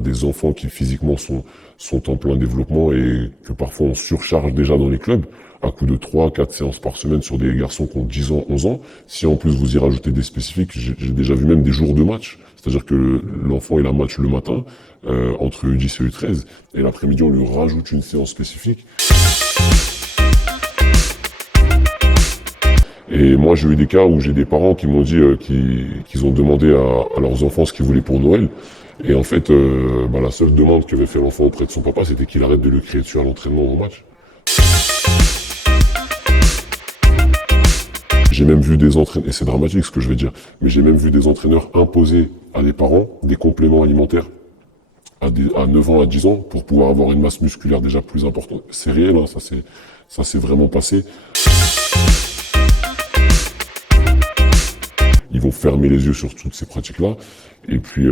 a des enfants qui physiquement sont en plein développement et que parfois on surcharge déjà dans les clubs à coup de 3-4 séances par semaine sur des garçons qui ont 10 ans, 11 ans. Si en plus vous y rajoutez des spécifiques, j'ai déjà vu même des jours de match. C'est-à-dire que l'enfant il a match le matin entre U10 et U13 et l'après-midi on lui rajoute une séance spécifique. Et moi, j'ai eu des cas où j'ai des parents qui m'ont dit qu'ils ont demandé à leurs enfants ce qu'ils voulaient pour Noël. Et en fait, la seule demande qu'avait fait l'enfant auprès de son papa, c'était qu'il arrête de le crier dessus à l'entraînement ou au match. J'ai même vu des entraîneurs, et c'est dramatique ce que je vais dire, mais j'ai même vu des entraîneurs imposer à des parents des compléments alimentaires à 9 ans, à 10 ans, pour pouvoir avoir une masse musculaire déjà plus importante. C'est réel, hein, ça s'est vraiment passé. Ils vont fermer les yeux sur toutes ces pratiques-là. Et puis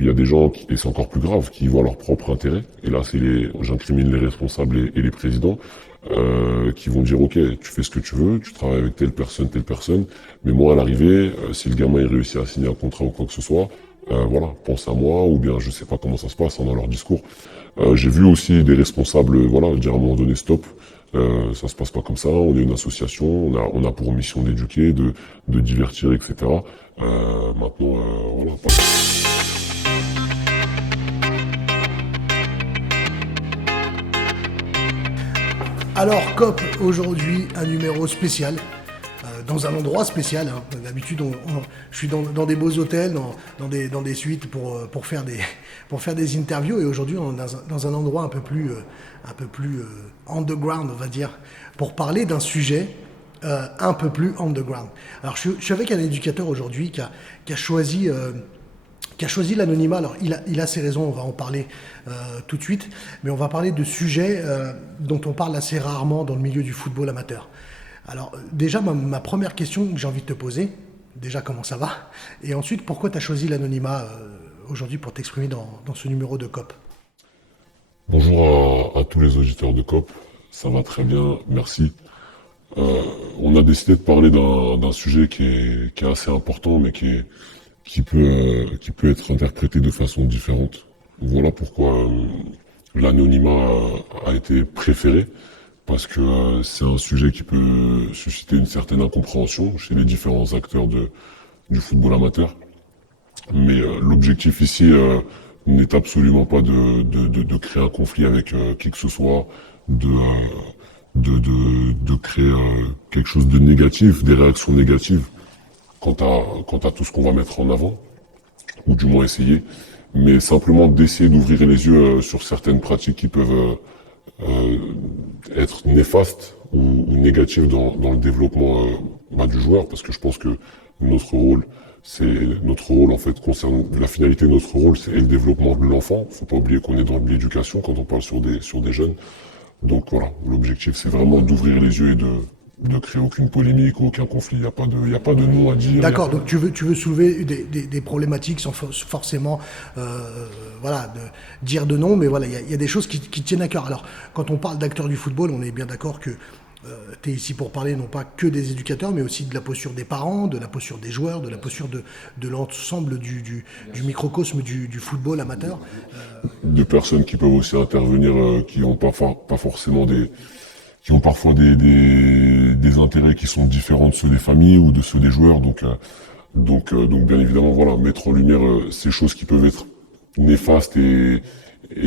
il y a des gens, et c'est encore plus grave, qui voient leur propre intérêt. Et là, j'incrimine les responsables et les présidents, qui vont dire, OK, tu fais ce que tu veux, tu travailles avec telle personne, mais moi, à l'arrivée, si le gamin il réussit à signer un contrat ou quoi que ce soit, pense à moi, ou bien je sais pas comment ça se passe dans leur discours. J'ai vu aussi des responsables, dire à un moment donné stop. Ça se passe pas comme ça. On est une association, on a pour mission d'éduquer, de divertir, etc. Maintenant, voilà. Alors, COP, aujourd'hui, un numéro spécial, dans un endroit spécial. Hein. D'habitude, je suis dans des beaux hôtels, dans des suites pour faire des interviews. Et aujourd'hui, on est dans un endroit un peu plus underground, on va dire, pour parler d'un sujet un peu plus underground. Alors, je suis avec un éducateur aujourd'hui qui a choisi l'anonymat. Alors, il a ses raisons, on va en parler tout de suite, mais on va parler de sujets dont on parle assez rarement dans le milieu du football amateur. Alors, déjà, ma première question que j'ai envie de te poser, déjà, comment ça va? Et ensuite, pourquoi tu as choisi l'anonymat aujourd'hui pour t'exprimer dans ce numéro de COP? Bonjour à tous les auditeurs de COP, ça va très bien, merci. On a décidé de parler d'un sujet qui est assez important, mais qui peut être interprété de façon différente. Voilà pourquoi l'anonymat a été préféré, parce que c'est un sujet qui peut susciter une certaine incompréhension chez les différents acteurs du football amateur. Mais l'objectif ici n'est absolument pas de créer un conflit avec qui que ce soit, de créer quelque chose de négatif, des réactions négatives quant à tout ce qu'on va mettre en avant, ou du moins essayer, mais simplement d'essayer d'ouvrir les yeux sur certaines pratiques qui peuvent être néfastes ou négatives dans le développement du joueur, parce que je pense que notre rôle en fait concerne la finalité de notre rôle, c'est le développement de l'enfant. Faut pas oublier qu'on est dans de l'éducation quand on parle sur des jeunes. Donc voilà, l'objectif c'est vraiment d'ouvrir les yeux et de créer aucune polémique, aucun conflit. Il y a pas de nom à dire. D'accord, donc tu veux soulever des problématiques sans forcément dire de nom, mais voilà, il y a des choses qui tiennent à cœur. Alors, quand on parle d'acteurs du football, on est bien d'accord que tu es ici pour parler non pas que des éducateurs, mais aussi de la posture des parents, de la posture des joueurs, de la posture de l'ensemble du microcosme du football amateur. De personnes qui peuvent aussi intervenir, qui n'ont pas forcément qui ont parfois des intérêts qui sont différents de ceux des familles ou de ceux des joueurs. Donc bien évidemment, voilà, mettre en lumière ces choses qui peuvent être néfastes et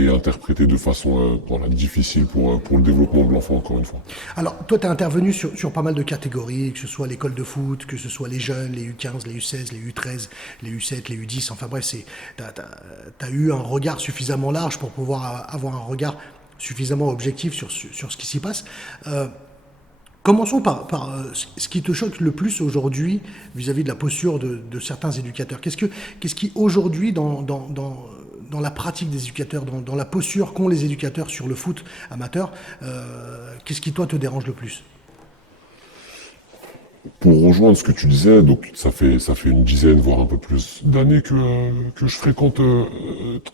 interprétées de façon difficile pour le développement de l'enfant, encore une fois. Alors, toi, tu as intervenu sur pas mal de catégories, que ce soit l'école de foot, que ce soit les jeunes, les U15, les U16, les U13, les U7, les U10, enfin bref, tu as eu un regard suffisamment large pour pouvoir avoir un regard suffisamment objectif sur ce qui s'y passe. Commençons par ce qui te choque le plus aujourd'hui vis-à-vis de la posture de certains éducateurs. Qu'est-ce qui aujourd'hui, dans la pratique des éducateurs, dans la posture qu'ont les éducateurs sur le foot amateur, qu'est-ce qui, toi, te dérange le plus? Pour rejoindre ce que tu disais, donc ça fait une dizaine, voire un peu plus d'années que je fréquente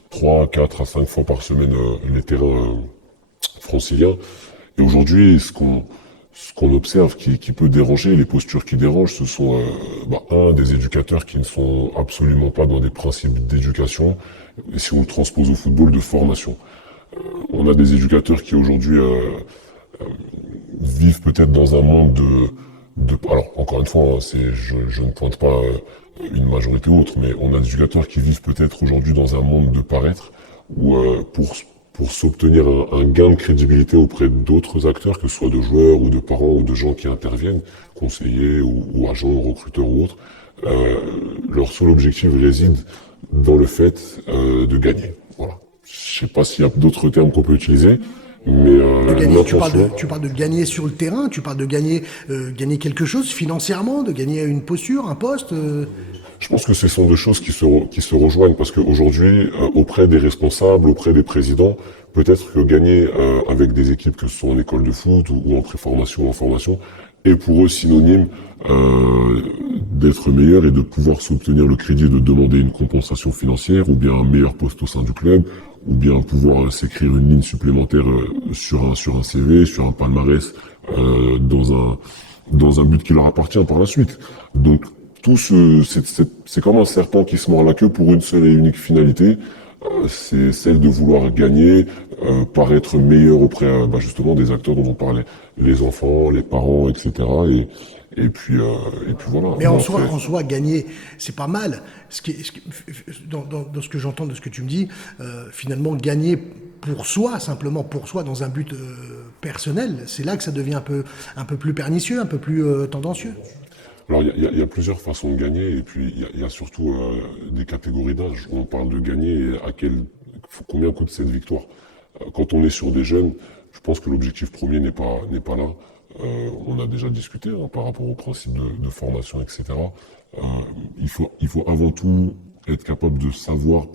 3, 4 à 5 fois par semaine les terrains franciliens. Et aujourd'hui, ce qu'on observe qui peut déranger, les postures qui dérangent, ce sont des éducateurs qui ne sont absolument pas dans des principes d'éducation Et si on le transpose au football, de formation. On a des éducateurs qui aujourd'hui vivent peut-être dans un monde alors encore une fois, hein, je ne pointe pas une majorité ou autre, mais on a des éducateurs qui vivent peut-être aujourd'hui dans un monde de paraître où pour s'obtenir un gain de crédibilité auprès d'autres acteurs, que ce soit de joueurs ou de parents ou de gens qui interviennent, conseillers ou agents ou recruteurs ou autres, leur seul objectif réside dans le fait de gagner. Voilà. Je sais pas s'il y a d'autres termes qu'on peut utiliser, mais De gagner, l'intention. tu parles de gagner sur le terrain, tu parles de gagner, gagner quelque chose financièrement, de gagner une posture, un poste. Je pense que ce sont deux choses qui se rejoignent parce qu'aujourd'hui, auprès des responsables, auprès des présidents, peut-être que gagner avec des équipes que ce soit en école de foot ou en préformation ou en formation est pour eux synonyme d'être meilleur et de pouvoir s'obtenir le crédit de demander une compensation financière ou bien un meilleur poste au sein du club ou bien pouvoir s'écrire une ligne supplémentaire sur un CV, sur un palmarès dans un but qui leur appartient par la suite. Donc c'est comme un serpent qui se mord la queue pour une seule et unique finalité, c'est celle de vouloir gagner, paraître meilleur auprès justement des acteurs dont on parlait, les enfants, les parents, etc. Et puis voilà. Mais Bon, après, en soi, gagner, c'est pas mal. Dans ce que j'entends de ce que tu me dis, finalement, gagner pour soi, simplement pour soi, dans un but personnel, c'est là que ça devient un peu plus pernicieux, un peu plus tendancieux. alors il y a plusieurs façons de gagner et puis il y a surtout des catégories d'âge. On parle de gagner et combien coûte cette victoire. Quand on est sur des jeunes, je pense que l'objectif premier n'est pas là. On a déjà discuté hein, par rapport au principe de formation, etc. Euh, il faut avant tout être capable de savoir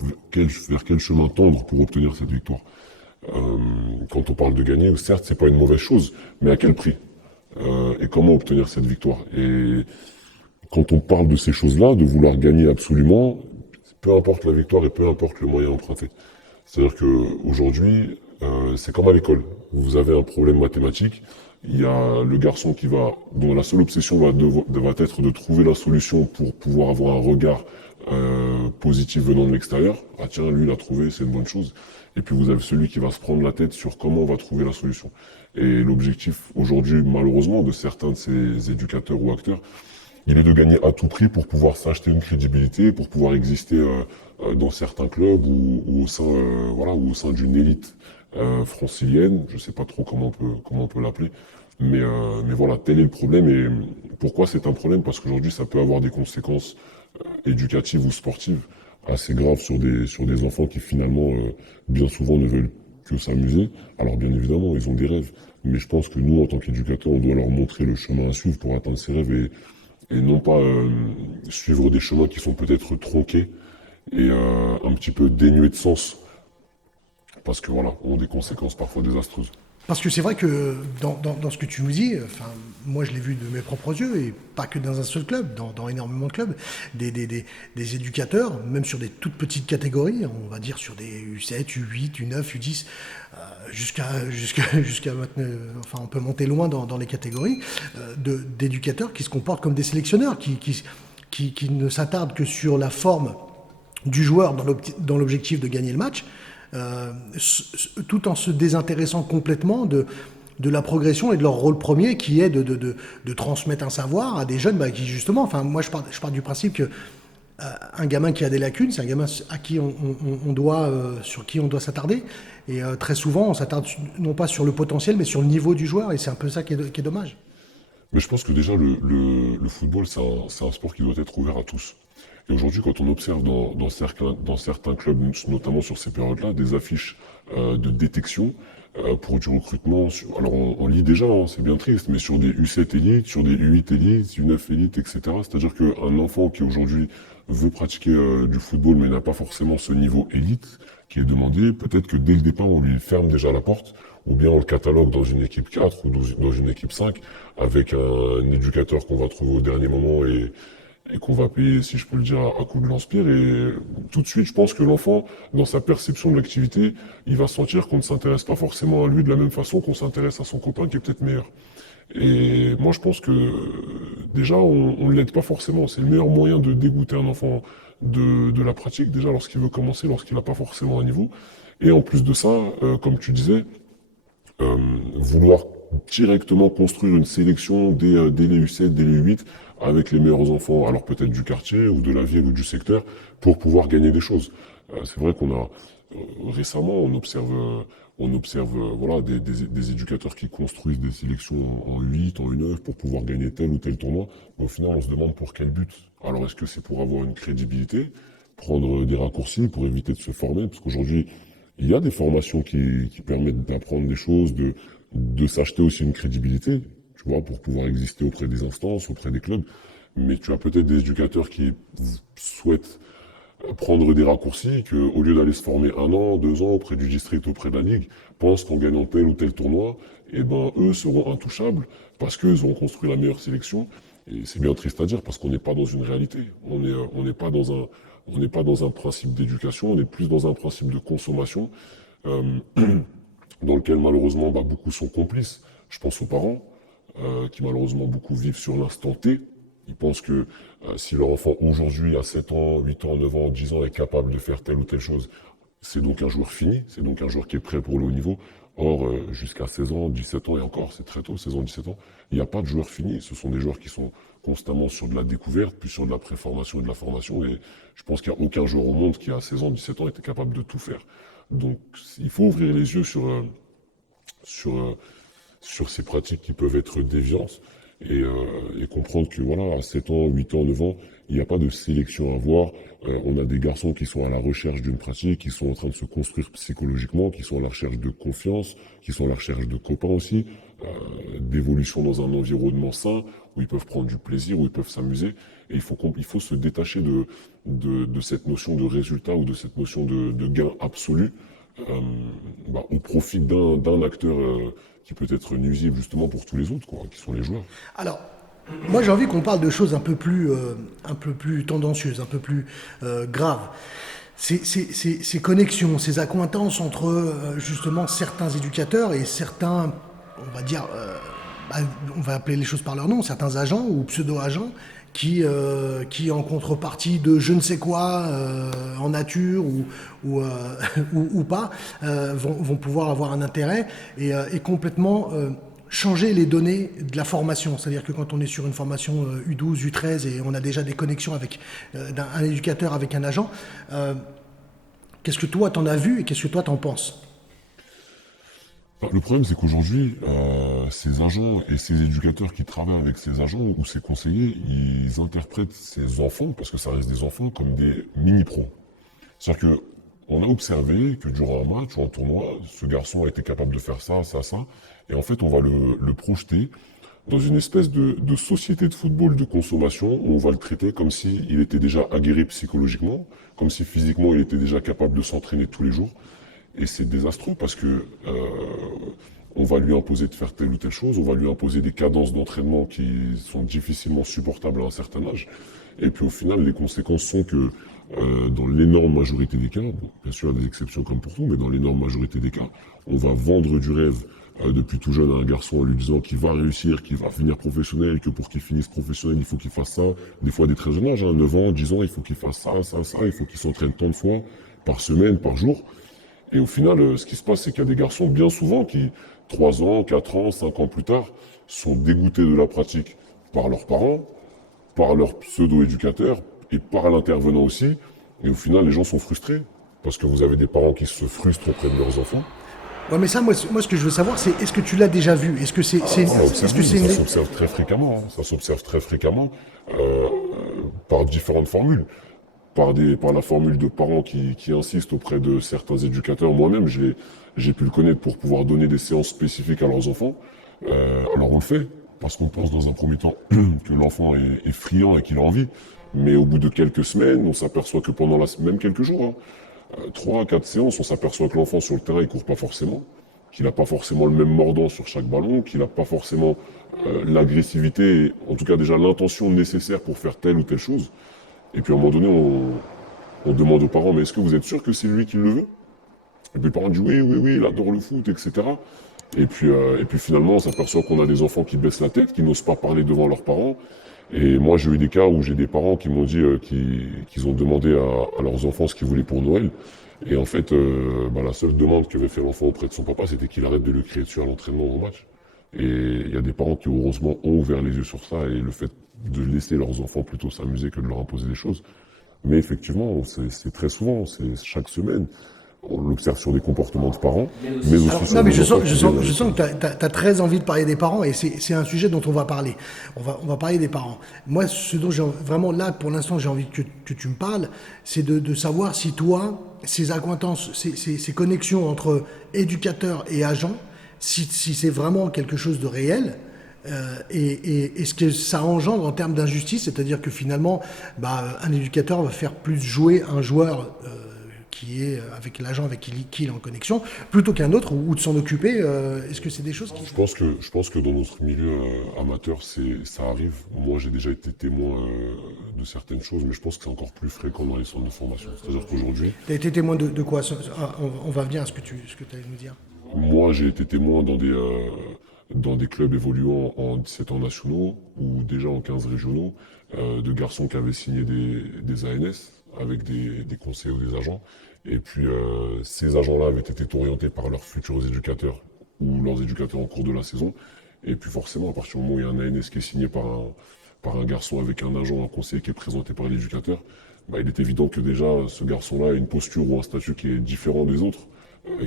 vers quel chemin tendre pour obtenir cette victoire. Quand on parle de gagner, certes, c'est pas une mauvaise chose, mais à quel prix? Et comment obtenir cette victoire? Et quand on parle de ces choses-là, de vouloir gagner absolument, peu importe la victoire et peu importe le moyen emprunté. C'est-à-dire qu'aujourd'hui, c'est comme à l'école. Vous avez un problème mathématique, il y a le garçon dont la seule obsession va être de trouver la solution pour pouvoir avoir un regard positif venant de l'extérieur. Ah tiens, lui l'a trouvé, c'est une bonne chose. Et puis vous avez celui qui va se prendre la tête sur comment on va trouver la solution. Et l'objectif aujourd'hui, malheureusement, de certains de ces éducateurs ou acteurs, il est de gagner à tout prix pour pouvoir s'acheter une crédibilité, pour pouvoir exister dans certains clubs ou au sein, ou au sein d'une élite francilienne. Je ne sais pas trop comment on peut l'appeler. Mais voilà, tel est le problème. Et pourquoi c'est un problème? Parce qu'aujourd'hui, ça peut avoir des conséquences éducatives ou sportives assez graves sur des enfants qui finalement, bien souvent, ne veulent que s'amuser. Alors bien évidemment, ils ont des rêves. Mais je pense que nous, en tant qu'éducateurs, on doit leur montrer le chemin à suivre pour atteindre ces rêves et non pas suivre des chemins qui sont peut-être tronqués et un petit peu dénués de sens, parce que voilà, ont des conséquences parfois désastreuses. Parce que c'est vrai que dans ce que tu nous dis, enfin, moi je l'ai vu de mes propres yeux, et pas que dans un seul club, dans énormément de clubs, des éducateurs, même sur des toutes petites catégories, on va dire sur des U7, U8, U9, U10, jusqu'à maintenant, enfin on peut monter loin dans les catégories, d'éducateurs qui se comportent comme des sélectionneurs, qui ne s'attardent que sur la forme du joueur dans l'objectif de gagner le match, tout en se désintéressant complètement de la progression et de leur rôle premier qui est de transmettre un savoir à des jeunes qui justement, enfin moi je pars du principe que un gamin qui a des lacunes, c'est un gamin à qui on doit, sur qui on doit s'attarder, et très souvent on s'attarde non pas sur le potentiel mais sur le niveau du joueur, et c'est un peu ça qui est dommage. Mais je pense que déjà le football, c'est un sport qui doit être ouvert à tous. Et aujourd'hui, quand on observe dans certains clubs, notamment sur ces périodes-là, des affiches de détection pour du recrutement, alors on lit déjà, hein, c'est bien triste, mais sur des U7 élites, sur des U8 élites, U9 élites, etc. C'est-à-dire qu'un enfant qui aujourd'hui veut pratiquer du football mais n'a pas forcément ce niveau élite qui est demandé, peut-être que dès le départ on lui ferme déjà la porte, ou bien on le catalogue dans une équipe 4 ou dans une équipe 5 avec un éducateur qu'on va trouver au dernier moment et qu'on va payer, si je peux le dire, à coup de lance-pierre. Et tout de suite, je pense que l'enfant, dans sa perception de l'activité, il va sentir qu'on ne s'intéresse pas forcément à lui de la même façon qu'on s'intéresse à son copain qui est peut-être meilleur. Et moi, je pense que déjà, on ne l'aide pas forcément. C'est le meilleur moyen de dégoûter un enfant de la pratique, déjà lorsqu'il veut commencer, lorsqu'il n'a pas forcément un niveau. Et en plus de ça, comme tu disais, vouloir directement construire une sélection dès les U7, dès les U8, avec les meilleurs enfants, alors peut-être du quartier ou de la ville ou du secteur, pour pouvoir gagner des choses. C'est vrai qu'on a récemment, on observe voilà, des éducateurs qui construisent des sélections en U8, en U9 pour pouvoir gagner tel ou tel tournoi. Mais au final, on se demande pour quel but. Alors est-ce que c'est pour avoir une crédibilité, prendre des raccourcis pour éviter de se former? Parce qu'aujourd'hui, il y a des formations qui permettent d'apprendre des choses, de s'acheter aussi une crédibilité, tu vois, pour pouvoir exister auprès des instances, auprès des clubs. Mais tu as peut-être des éducateurs qui souhaitent prendre des raccourcis, qu'au lieu d'aller se former 1 an, 2 ans auprès du district, auprès de la ligue, pensent qu'en gagnant tel ou tel tournoi, eh ben, eux seront intouchables parce qu'eux auront construit la meilleure sélection. Et c'est bien triste à dire parce qu'on n'est pas dans une réalité. On n'est pas dans un principe d'éducation, on est plus dans un principe de consommation. euh, dans lequel malheureusement beaucoup sont complices. Je pense aux parents, qui malheureusement beaucoup vivent sur l'instant T. Ils pensent que si leur enfant aujourd'hui à 7 ans, 8 ans, 9 ans, 10 ans est capable de faire telle ou telle chose, c'est donc un joueur fini, c'est donc un joueur qui est prêt pour le haut niveau. Or, jusqu'à 16 ans, 17 ans, et encore, c'est très tôt, 16 ans, 17 ans, il n'y a pas de joueurs finis. Ce sont des joueurs qui sont constamment sur de la découverte, puis sur de la préformation et de la formation. Et je pense qu'il n'y a aucun joueur au monde qui, à 16 ans, 17 ans, était capable de tout faire. Donc, il faut ouvrir les yeux sur, euh, sur ces pratiques qui peuvent être déviantes et comprendre que voilà, à 7 ans, 8 ans, 9 ans, il n'y a pas de sélection à avoir. On a des garçons qui sont à la recherche d'une pratique, qui sont en train de se construire psychologiquement, qui sont à la recherche de confiance, qui sont à la recherche de copains aussi, d'évolution dans un environnement sain, où ils peuvent prendre du plaisir, où ils peuvent s'amuser. Et il faut se détacher de cette notion de résultat ou de cette notion de gain absolu au profit d'un acteur qui peut être nuisible justement pour tous les autres, quoi, qui sont les joueurs. Alors, moi j'ai envie qu'on parle de choses un peu plus tendancieuses, un peu plus graves. Ces connexions, ces accointances entre justement certains éducateurs et certains, on va dire, bah, on va appeler les choses par leur nom, certains agents ou pseudo-agents qui en contrepartie de je ne sais quoi en nature ou, ou pas, vont pouvoir avoir un intérêt et complètement changer les données de la formation. C'est-à-dire que quand on est sur une formation U12, U13 et on a déjà des connexions avec un éducateur, avec un agent, qu'est-ce que toi t'en as vu et qu'est-ce que toi t'en penses? Le problème, c'est qu'aujourd'hui, ces agents et ces éducateurs qui travaillent avec ces agents ou ces conseillers, ils interprètent ces enfants, parce que ça reste des enfants, comme des mini-pros. C'est-à-dire que on a observé que durant un match ou un tournoi, ce garçon a été capable de faire ça, ça, ça, et en fait, on va le projeter dans une espèce de société de football de consommation, où on va le traiter comme s'il était déjà aguerri psychologiquement, comme si physiquement il était déjà capable de s'entraîner tous les jours. Et c'est désastreux parce que on va lui imposer de faire telle ou telle chose, on va lui imposer des cadences d'entraînement qui sont difficilement supportables à un certain âge. Et puis au final, les conséquences sont que dans l'énorme majorité des cas, bon, bien sûr il y a des exceptions comme pour tout, mais dans l'énorme majorité des cas, on va vendre du rêve depuis tout jeune à un garçon en lui disant qu'il va réussir, qu'il va finir professionnel, que pour qu'il finisse professionnel, il faut qu'il fasse ça. Des fois, des très jeunes âges, 9 ans, 10 ans, il faut qu'il fasse ça, ça, ça, il faut qu'il s'entraîne tant de fois par semaine, par jour. Et au final, ce qui se passe, c'est qu'il y a des garçons bien souvent qui, 3 ans, 4 ans, 5 ans plus tard, sont dégoûtés de la pratique par leurs parents, par leurs pseudo-éducateurs et par l'intervenant aussi. Et au final, les gens sont frustrés parce que vous avez des parents qui se frustrent auprès de leurs enfants. Ouais, mais ça, moi, ce que je veux savoir, c'est est-ce que tu l'as déjà vu? Est-ce que On l'a est-ce que observé, c'est ça s'observe très fréquemment. Ça s'observe très fréquemment euh, par différentes formules. Par la formule de parents qui insistent auprès de certains éducateurs. Moi-même, j'ai pu le connaître pour pouvoir donner des séances spécifiques à leurs enfants. Alors on le fait, parce qu'on pense dans un premier temps que l'enfant est friand et qu'il a envie. Mais au bout de quelques semaines, on s'aperçoit que pendant même quelques jours, 3 à 4 séances, on s'aperçoit que l'enfant sur le terrain, il court pas forcément, qu'il n'a pas forcément le même mordant sur chaque ballon, qu'il n'a pas forcément l'agressivité, en tout cas déjà l'intention nécessaire pour faire telle ou telle chose. Et puis à un moment donné, on demande aux parents, mais est-ce que vous êtes sûr que c'est lui qui le veut? Et puis le parent dit oui, oui, oui, il adore le foot, etc. Et puis finalement, on s'aperçoit qu'on a des enfants qui baissent la tête, qui n'osent pas parler devant leurs parents, Et moi, j'ai eu des cas où j'ai des parents qui m'ont dit qu'ils ont demandé à leurs enfants ce qu'ils voulaient pour Noël. Et en fait, la seule demande qu'avait fait l'enfant auprès de son papa, c'était qu'il arrête de le crier dessus à l'entraînement ou au match. Et il y a des parents qui, heureusement, ont ouvert les yeux sur ça et le fait de laisser leurs enfants plutôt s'amuser que de leur imposer des choses. Mais effectivement, c'est très souvent, c'est chaque semaine. On l'observe sur des comportements de parents, mais aussi Alors, sur non, mais des enfants qui viennent je avec sens que tu as très envie de parler des parents et c'est un sujet dont on va parler. On va parler des parents. Moi, ce dont j'ai vraiment là, pour l'instant, j'ai envie que tu me parles, c'est de savoir si toi, ces accointances, ces connexions entre éducateurs et agents, si c'est vraiment quelque chose de réel. Et ce que ça engendre en termes d'injustice, c'est-à-dire que finalement, un éducateur va faire plus jouer un joueur qui est avec l'agent avec qui il est en connexion, plutôt qu'un autre, ou de s'en occuper. Est-ce que c'est des choses qui... Je pense que dans notre milieu amateur, ça arrive. Moi, j'ai déjà été témoin de certaines choses, mais je pense que c'est encore plus fréquent dans les centres de formation. C'est-à-dire qu'aujourd'hui, Tu as été témoin de quoi? On va venir à ce que tu allais nous dire. moi, j'ai été témoin dans des clubs évoluant en 17 ans nationaux ou déjà en 15 régionaux, de garçons qui avaient signé des ANS avec des conseillers ou des agents. Et puis, ces agents-là avaient été orientés par leurs futurs éducateurs ou leurs éducateurs en cours de la saison. Et puis forcément, à partir du moment où il y a un ANS qui est signé par un garçon avec un agent, un conseiller qui est présenté par l'éducateur, il est évident que déjà ce garçon-là a une posture ou un statut qui est différent des autres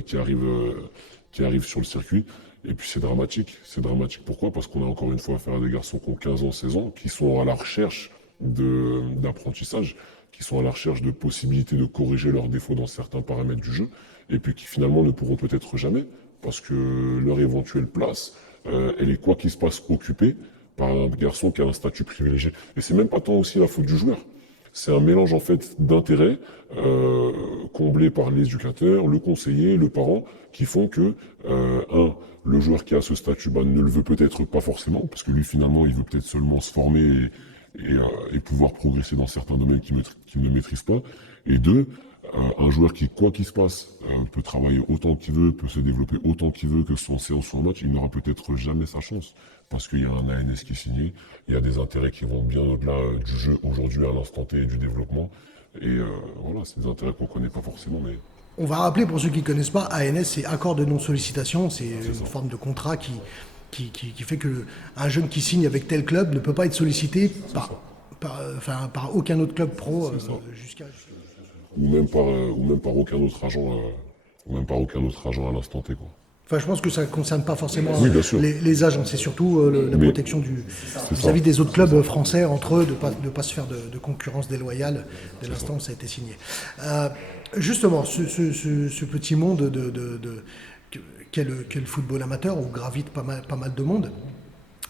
qui arrivent sur le circuit. Et puis c'est dramatique. C'est dramatique pourquoi? Parce qu'on a encore une fois affaire à des garçons qui ont 15 ans, 16 ans, qui sont à la recherche d'apprentissage, qui sont à la recherche de possibilités de corriger leurs défauts dans certains paramètres du jeu, et puis qui finalement ne pourront peut-être jamais, parce que leur éventuelle place, elle est quoi qu'il se passe occupée par un garçon qui a un statut privilégié. Et c'est même pas tant aussi la faute du joueur. C'est un mélange en fait d'intérêts comblés par l'éducateur, le conseiller, le parent, qui font que le joueur qui a ce statut ne le veut peut-être pas forcément, parce que lui finalement il veut peut-être seulement se former et pouvoir progresser dans certains domaines qu'il ne maîtrise pas. Et deux, un joueur qui, quoi qu'il se passe, peut travailler autant qu'il veut, peut se développer autant qu'il veut, que son séance ou un match, il n'aura peut-être jamais sa chance. Parce qu'il y a un ANS qui est signé, il y a des intérêts qui vont bien au-delà du jeu aujourd'hui à l'instant T et du développement. Et voilà, c'est des intérêts qu'on ne connaît pas forcément, mais... On va rappeler pour ceux qui ne connaissent pas, ANS, c'est accord de non-sollicitation, c'est une forme de contrat qui fait que un jeune qui signe avec tel club ne peut pas être sollicité par aucun autre club pro jusqu'à... Ou même par aucun autre agent, à l'instant T, quoi. Enfin, je pense que ça ne concerne pas forcément Oui, bien sûr. les agents, c'est surtout la protection vis-à-vis des autres clubs français entre eux, de pas se faire de concurrence déloyale dès l'instant où ça a été signé. Justement, ce petit monde qu'est le football amateur, où gravite pas mal de monde,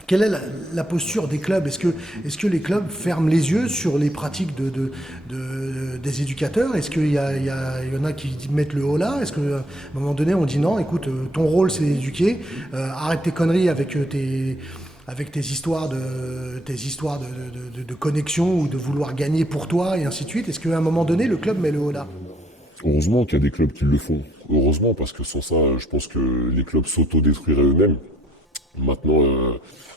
quelle est la posture des clubs? Est-ce que les clubs ferment les yeux sur les pratiques des éducateurs? Est-ce qu'il y en a qui mettent le haut là? Est-ce qu'à un moment donné, on dit non, écoute, ton rôle c'est d'éduquer, arrête tes conneries avec tes histoires de connexion ou de vouloir gagner pour toi et ainsi de suite? Est-ce qu'à un moment donné, le club met le haut là? Heureusement qu'il y a des clubs qui le font. Heureusement, parce que sans ça, je pense que les clubs s'auto-détruiraient eux-mêmes. Maintenant,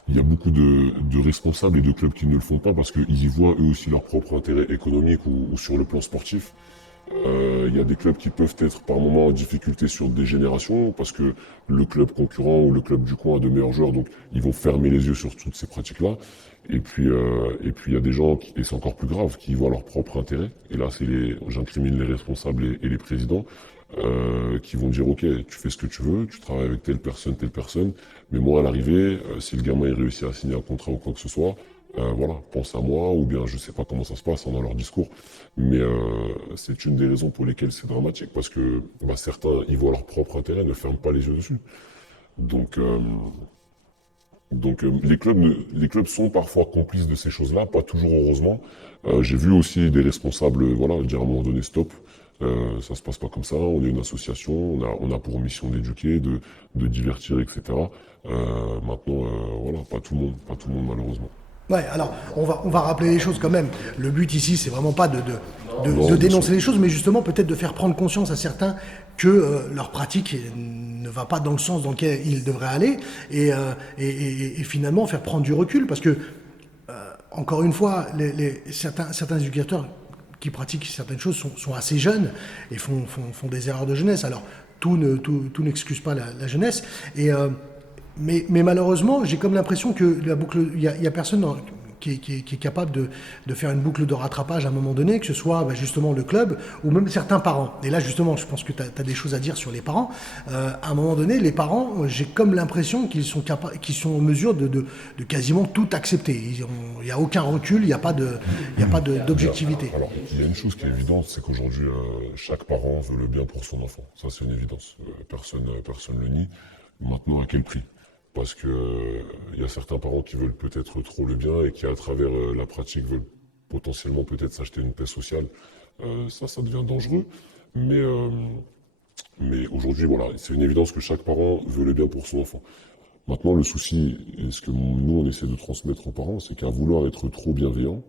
il y a beaucoup de responsables et de clubs qui ne le font pas parce qu'ils y voient eux aussi leur propre intérêt économique ou sur le plan sportif. Il y a des clubs qui peuvent être par moments en difficulté sur des générations parce que le club concurrent ou le club du coin a de meilleurs joueurs, donc ils vont fermer les yeux sur toutes ces pratiques-là. Et puis il y a des gens, et c'est encore plus grave, qui y voient leur propre intérêt. Et là, j'incrimine les responsables et les présidents. Qui vont dire ok, tu fais ce que tu veux, tu travailles avec telle personne, mais moi à l'arrivée, si le gamin il réussit à signer un contrat ou quoi que ce soit, voilà, pense à moi, ou bien je sais pas comment ça se passe dans leur discours, mais c'est une des raisons pour lesquelles c'est dramatique, parce que certains y voient leur propre intérêt, ne ferment pas les yeux dessus. Donc les clubs sont parfois complices de ces choses-là, pas toujours heureusement. J'ai vu aussi des responsables dire à un moment donné stop. Ça se passe pas comme ça, on est une association, on a pour mission d'éduquer, de divertir, etc. Maintenant, pas tout le monde malheureusement. Ouais, alors on va rappeler les choses quand même. Le but ici, c'est vraiment pas de Non, dénoncer les choses, mais justement peut-être de faire prendre conscience à certains que leur pratique ne va pas dans le sens dans lequel ils devraient aller, et finalement faire prendre du recul, parce que encore une fois, certains éducateurs qui pratiquent certaines choses sont assez jeunes et font des erreurs de jeunesse. Alors, tout n'excuse pas la jeunesse. Mais malheureusement, j'ai comme l'impression que il y a personne qui est capable de faire une boucle de rattrapage à un moment donné, que ce soit justement le club ou même certains parents. Et là, justement, je pense que tu as des choses à dire sur les parents. À un moment donné, les parents, j'ai comme l'impression qu'ils sont en mesure de quasiment tout accepter. Il n'y a aucun recul, il n'y a pas d'objectivité. Alors, il y a une chose qui est évidente, c'est qu'aujourd'hui, chaque parent veut le bien pour son enfant. Ça, c'est une évidence. Personne ne le nie. Maintenant, à quel prix? Parce que il y a certains parents qui veulent peut-être trop le bien et qui, à travers la pratique, veulent potentiellement peut-être s'acheter une paix sociale. Ça devient dangereux. Mais, euh, mais aujourd'hui, voilà, c'est une évidence que chaque parent veut le bien pour son enfant. Maintenant, le souci, et ce que nous, on essaie de transmettre aux parents, c'est qu'à vouloir être trop bienveillant,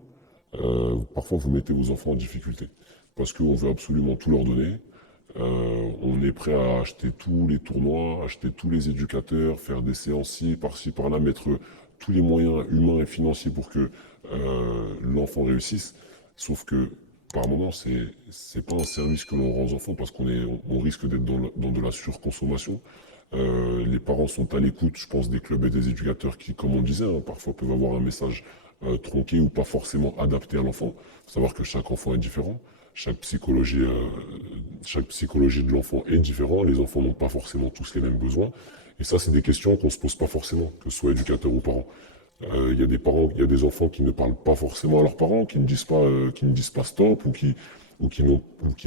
parfois vous mettez vos enfants en difficulté. Parce qu'on veut absolument tout leur donner. On est prêt à acheter tous les tournois, acheter tous les éducateurs, faire des séances par-ci, par-là, mettre tous les moyens humains et financiers pour que l'enfant réussisse. Sauf que par moment, c'est pas un service que l'on rend aux enfants parce on risque d'être dans de la surconsommation. Les parents sont à l'écoute, je pense, des clubs et des éducateurs qui, comme on disait, hein, parfois peuvent avoir un message tronqué ou pas forcément adapté à l'enfant. Il faut savoir que chaque enfant est différent. Chaque psychologie de l'enfant est différente. Les enfants n'ont pas forcément tous les mêmes besoins. Et ça, c'est des questions qu'on se pose pas forcément, que ce soit éducateur ou parent. Il y a des parents, il y a des enfants qui ne parlent pas forcément à leurs parents, qui ne disent pas stop, ou qui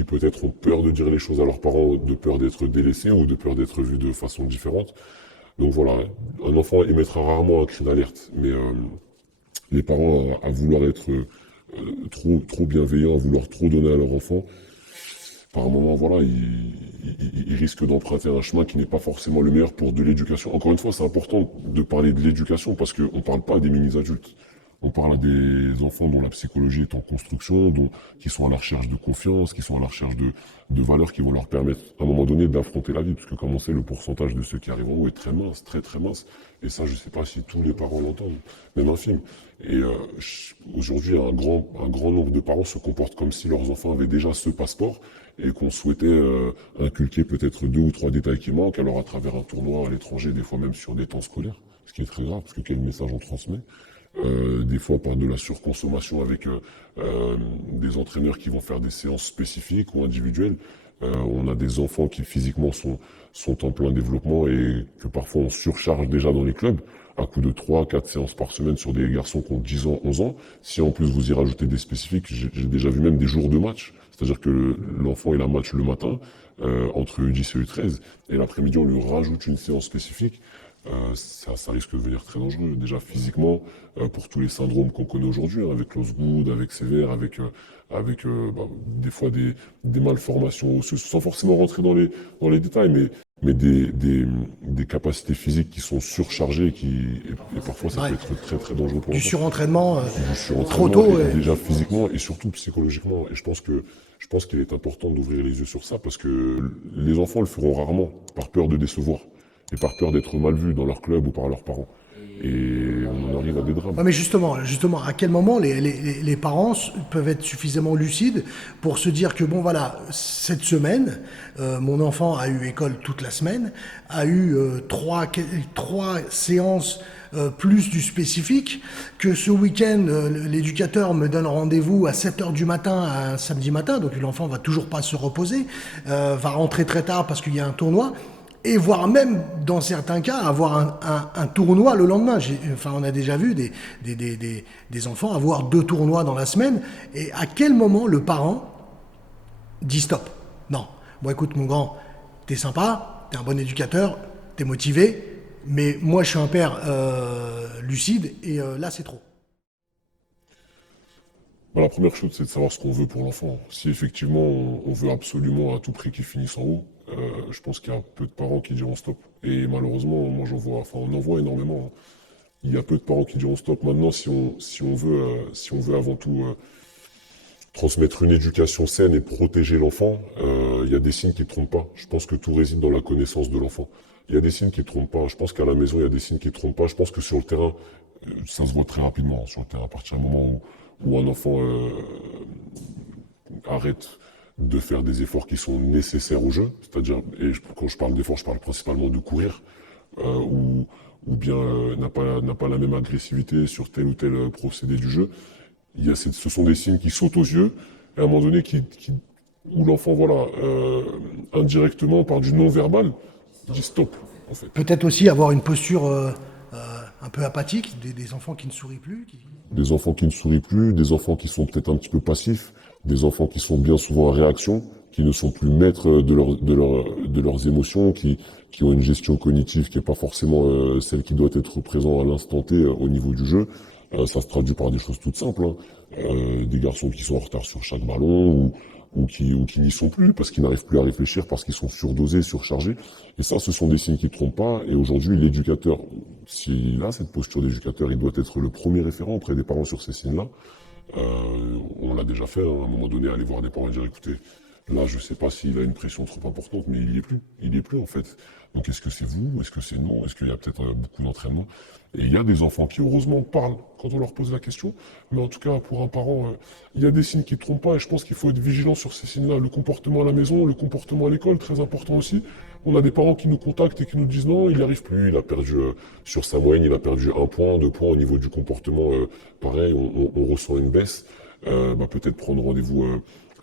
peut-être ont peur de dire les choses à leurs parents, de peur d'être délaissés ou de peur d'être vus de façon différente. Donc voilà, un enfant émettra rarement un cri d'alerte, mais les parents à vouloir être trop bienveillants, à vouloir trop donner à leur enfant, par un moment, voilà, ils risquent d'emprunter un chemin qui n'est pas forcément le meilleur pour de l'éducation. Encore une fois, c'est important de parler de l'éducation parce qu'on ne parle pas des mini-adultes. On parle à des enfants dont la psychologie est en construction, qui sont à la recherche de confiance, qui sont à la recherche de valeurs qui vont leur permettre, à un moment donné, d'affronter la vie. Parce que, comme on sait, le pourcentage de ceux qui arrivent en haut est très mince, très très mince. Et ça, je ne sais pas si tous les parents l'entendent, même infime. Et aujourd'hui, un grand nombre de parents se comportent comme si leurs enfants avaient déjà ce passeport et qu'on souhaitait inculquer peut-être 2 ou 3 détails qui manquent, alors à travers un tournoi à l'étranger, des fois même sur des temps scolaires, ce qui est très grave, parce que quel message on transmet. Des fois par de la surconsommation avec des entraîneurs qui vont faire des séances spécifiques ou individuelles. On a des enfants qui physiquement sont en plein développement et que parfois on surcharge déjà dans les clubs à coup de 3-4 séances par semaine sur des garçons qui ont 10 ans, 11 ans. Si en plus vous y rajoutez des spécifiques, j'ai déjà vu même des jours de match. C'est-à-dire que l'enfant il a match le matin entre U10 et U13 et l'après-midi on lui rajoute une séance spécifique. Ça risque de devenir très dangereux, déjà physiquement, pour tous les syndromes qu'on connaît aujourd'hui, hein, avec l'osgood, avec sévère, avec des fois des malformations osseuses, sans forcément rentrer dans les détails, mais des capacités physiques qui sont surchargées et parfois ça peut être très très dangereux pour Du l'enfant. surentraînement, Du surentraînement trop tôt. déjà physiquement et surtout psychologiquement. Et je pense qu'il est important d'ouvrir les yeux sur ça parce que les enfants le feront rarement par peur de décevoir et par peur d'être mal vus dans leur club ou par leurs parents. Et on en arrive à des drames. Ouais, mais justement, à quel moment les parents peuvent être suffisamment lucides pour se dire que bon voilà, cette semaine, mon enfant a eu école toute la semaine, a eu trois séances plus du spécifique, que ce week-end, l'éducateur me donne rendez-vous à 7 heures du matin, un samedi matin, donc l'enfant va toujours pas se reposer, va rentrer très tard parce qu'il y a un tournoi. Et voire même, dans certains cas, avoir un tournoi le lendemain. On a déjà vu des enfants avoir 2 tournois dans la semaine. Et à quel moment le parent dit stop? Non. Bon, écoute, mon grand, t'es sympa, t'es un bon éducateur, t'es motivé, mais moi, je suis un père lucide, et là, c'est trop. La première chose, c'est de savoir ce qu'on veut pour l'enfant. Si effectivement on veut absolument à tout prix qu'il finisse en haut, je pense qu'il y a peu de parents qui diront stop. Et malheureusement, moi on en voit énormément, hein. Il y a peu de parents qui diront stop. Maintenant, si on veut avant tout transmettre une éducation saine et protéger l'enfant, il y a des signes qui ne trompent pas. Je pense que tout réside dans la connaissance de l'enfant. Il y a des signes qui ne trompent pas. Je pense qu'à la maison, il y a des signes qui ne trompent pas. Je pense que sur le terrain, Ça se voit très rapidement sur le terrain. À partir du moment où un enfant arrête de faire des efforts qui sont nécessaires au jeu, c'est-à-dire, quand je parle d'efforts, je parle principalement de courir, ou bien n'a pas la même agressivité sur tel ou tel procédé du jeu. Ce sont des signes qui sautent aux yeux, et à un moment donné, où l'enfant, voilà, indirectement, par du non-verbal, dit stop, en fait. Peut-être aussi avoir une posture un peu apathique, des enfants qui ne sourient plus. Des enfants qui ne sourient plus, des enfants qui sont peut-être un petit peu passifs, des enfants qui sont bien souvent en réaction, qui ne sont plus maîtres de leurs émotions, qui ont une gestion cognitive qui n'est pas forcément celle qui doit être présente à l'instant T au niveau du jeu. Ça se traduit par des choses toutes simples, hein. Des garçons qui sont en retard sur chaque ballon ou qui n'y sont plus parce qu'ils n'arrivent plus à réfléchir, parce qu'ils sont surdosés, surchargés. Et ça, ce sont des signes qui ne trompent pas. Et aujourd'hui, l'éducateur, s'il a cette posture d'éducateur, il doit être le premier référent auprès des parents sur ces signes-là. On l'a déjà fait, hein, à un moment donné, aller voir des parents et dire, écoutez, là, je ne sais pas s'il a une pression trop importante, mais il n'y est plus. Il n'y est plus, en fait. Donc, est-ce que c'est vous? Est-ce que c'est non? Est-ce qu'il y a peut-être beaucoup d'entraînement? Et il y a des enfants qui, heureusement, parlent quand on leur pose la question. Mais en tout cas, pour un parent, il y a des signes qui ne trompent pas. Et je pense qu'il faut être vigilant sur ces signes-là. Le comportement à la maison, le comportement à l'école, très important aussi. On a des parents qui nous contactent et qui nous disent non, il n'y arrive plus. Il a perdu, sur sa moyenne, il a perdu 1 point, 2 points au niveau du comportement. Pareil, on ressent une baisse. Peut-être prendre rendez-vous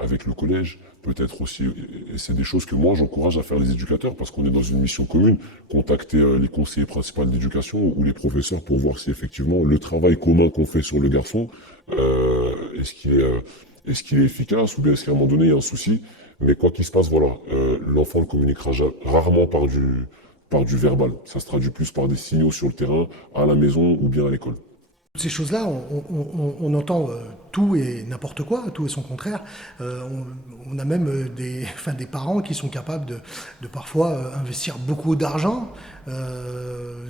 avec le collège, peut-être aussi, et c'est des choses que moi j'encourage à faire les éducateurs parce qu'on est dans une mission commune, contacter les conseillers principaux d'éducation ou les professeurs pour voir si effectivement le travail commun qu'on fait sur le garçon, est-ce qu'il est efficace ou bien est-ce qu'à un moment donné il y a un souci. Mais quoi qu'il se passe, voilà, l'enfant ne communiquera rarement par du verbal. Ça se traduit plus par des signaux sur le terrain, à la maison ou bien à l'école. Ces choses-là, on entend tout et n'importe quoi, tout et son contraire. On a même des parents qui sont capables de parfois investir beaucoup d'argent